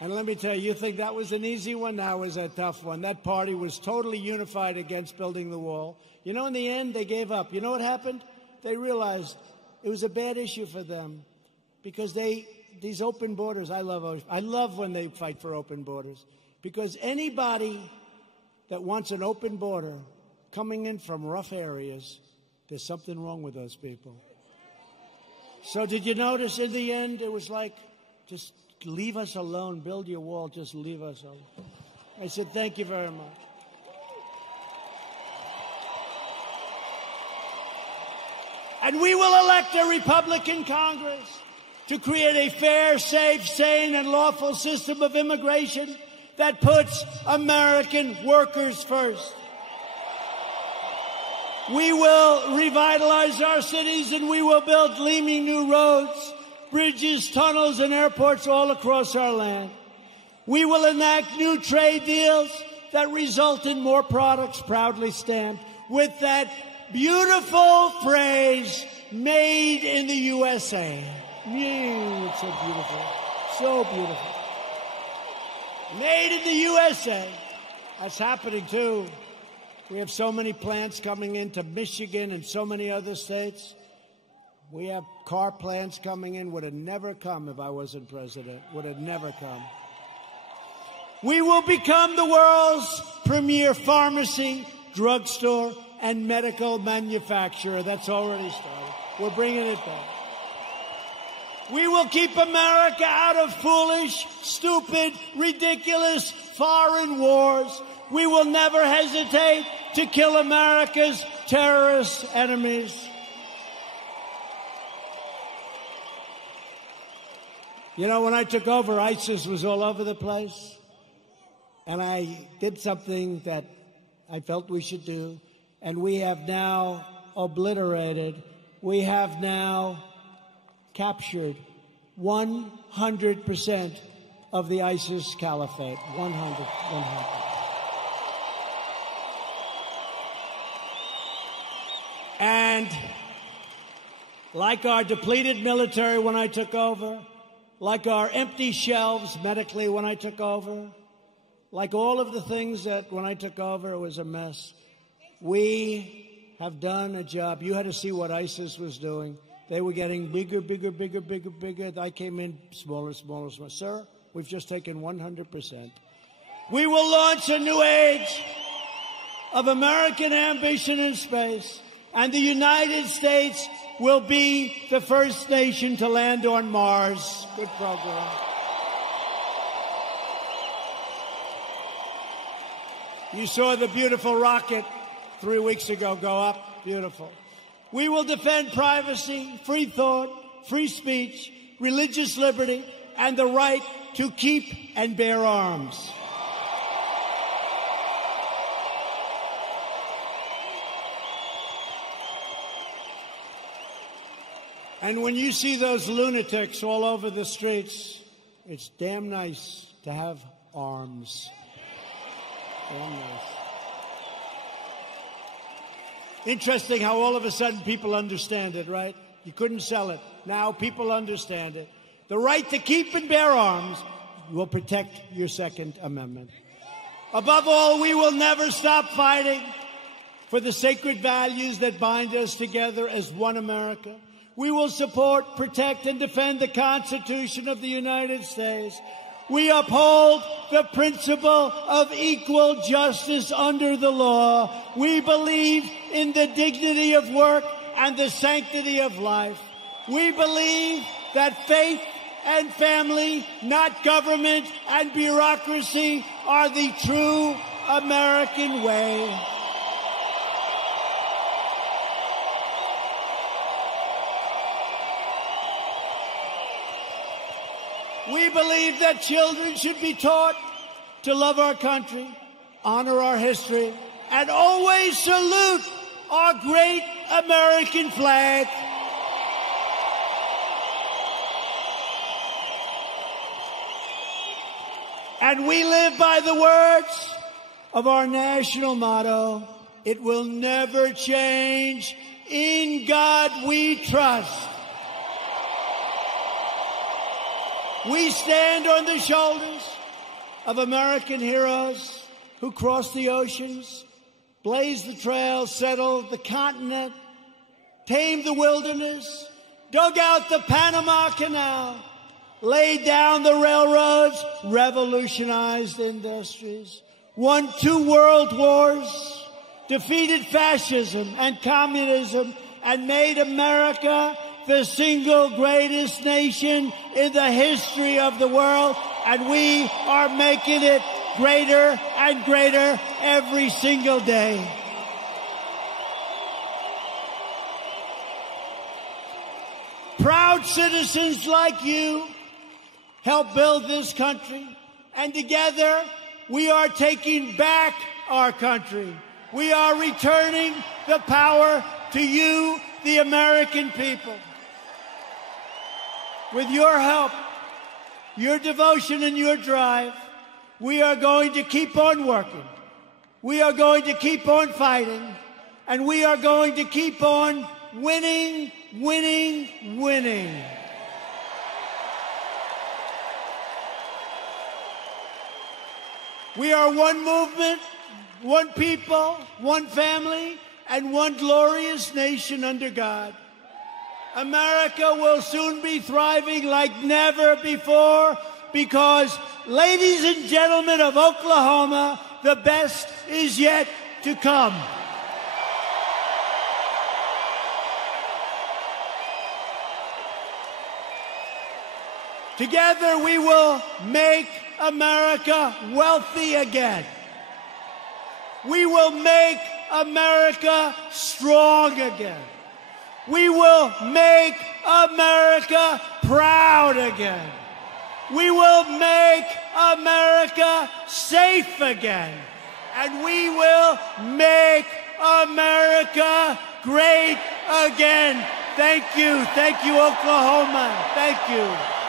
And let me tell you, you think that was an easy one? That was a tough one. That party was totally unified against building the wall. You know, in the end, they gave up. You know what happened? They realized it was a bad issue for them because these open borders, I love when they fight for open borders, because anybody that wants an open border coming in from rough areas, there's something wrong with those people. So did you notice in the end, it was like, just leave us alone, build your wall, just leave us alone. I said, thank you very much. And we will elect a Republican Congress to create a fair, safe, sane, and lawful system of immigration that puts American workers first. We will revitalize our cities, and we will build gleaming new roads, bridges, tunnels, and airports all across our land. We will enact new trade deals that result in more products proudly stamped with that beautiful phrase, made in the USA. It's so beautiful. So beautiful. Made in the USA. That's happening, too. We have so many plants coming into Michigan and so many other states. We have car plants coming in. Would have never come if I wasn't president. Would have never come. We will become the world's premier pharmacy, drugstore, and medical manufacturer. That's already started. We're bringing it back. We will keep America out of foolish, stupid, ridiculous foreign wars. We will never hesitate to kill America's terrorist enemies. You know, when I took over, ISIS was all over the place. And I did something that I felt we should do. And we have now obliterated, we have now captured 100% of the ISIS caliphate. 100. And like our depleted military when I took over, like our empty shelves medically when I took over, like all of the things that when I took over it was a mess, we have done a job. You had to see what ISIS was doing. They were getting bigger, bigger, bigger, bigger, bigger. I came in smaller, smaller, smaller. Sir, we've just taken 100%. We will launch a new age of American ambition in space, and the United States will be the first nation to land on Mars. Good program. You saw the beautiful rocket 3 weeks ago go up. Beautiful. We will defend privacy, free thought, free speech, religious liberty, and the right to keep and bear arms. And when you see those lunatics all over the streets, it's damn nice to have arms. Damn nice. Interesting how all of a sudden people understand it, right? You couldn't sell it. Now people understand it. The right to keep and bear arms will protect your Second Amendment. Above all, we will never stop fighting for the sacred values that bind us together as one America. We will support, protect, and defend the Constitution of the United States. We uphold the principle of equal justice under the law. We believe in the dignity of work and the sanctity of life. We believe that faith and family, not government and bureaucracy, are the true American way. We believe that children should be taught to love our country, honor our history, and always salute our great American flag. And we live by the words of our national motto, it will never change. In God we trust. We stand on the shoulders of American heroes who crossed the oceans, blazed the trails, settled the continent, tamed the wilderness, dug out the Panama Canal, laid down the railroads, revolutionized industries, won 2 world wars, defeated fascism and communism, and made America the single greatest nation in the history of the world, and we are making it greater and greater every single day. Proud citizens like you help build this country, and together we are taking back our country. We are returning the power to you, the American people. With your help, your devotion, and your drive, we are going to keep on working. We are going to keep on fighting. And we are going to keep on winning, winning, winning. We are one movement, one people, one family, and one glorious nation under God. America will soon be thriving like never before because, ladies and gentlemen of Oklahoma, the best is yet to come. Together we will make America wealthy again. We will make America strong again. We will make America proud again. We will make America safe again. And we will make America great again. Thank you. Thank you, Oklahoma. Thank you.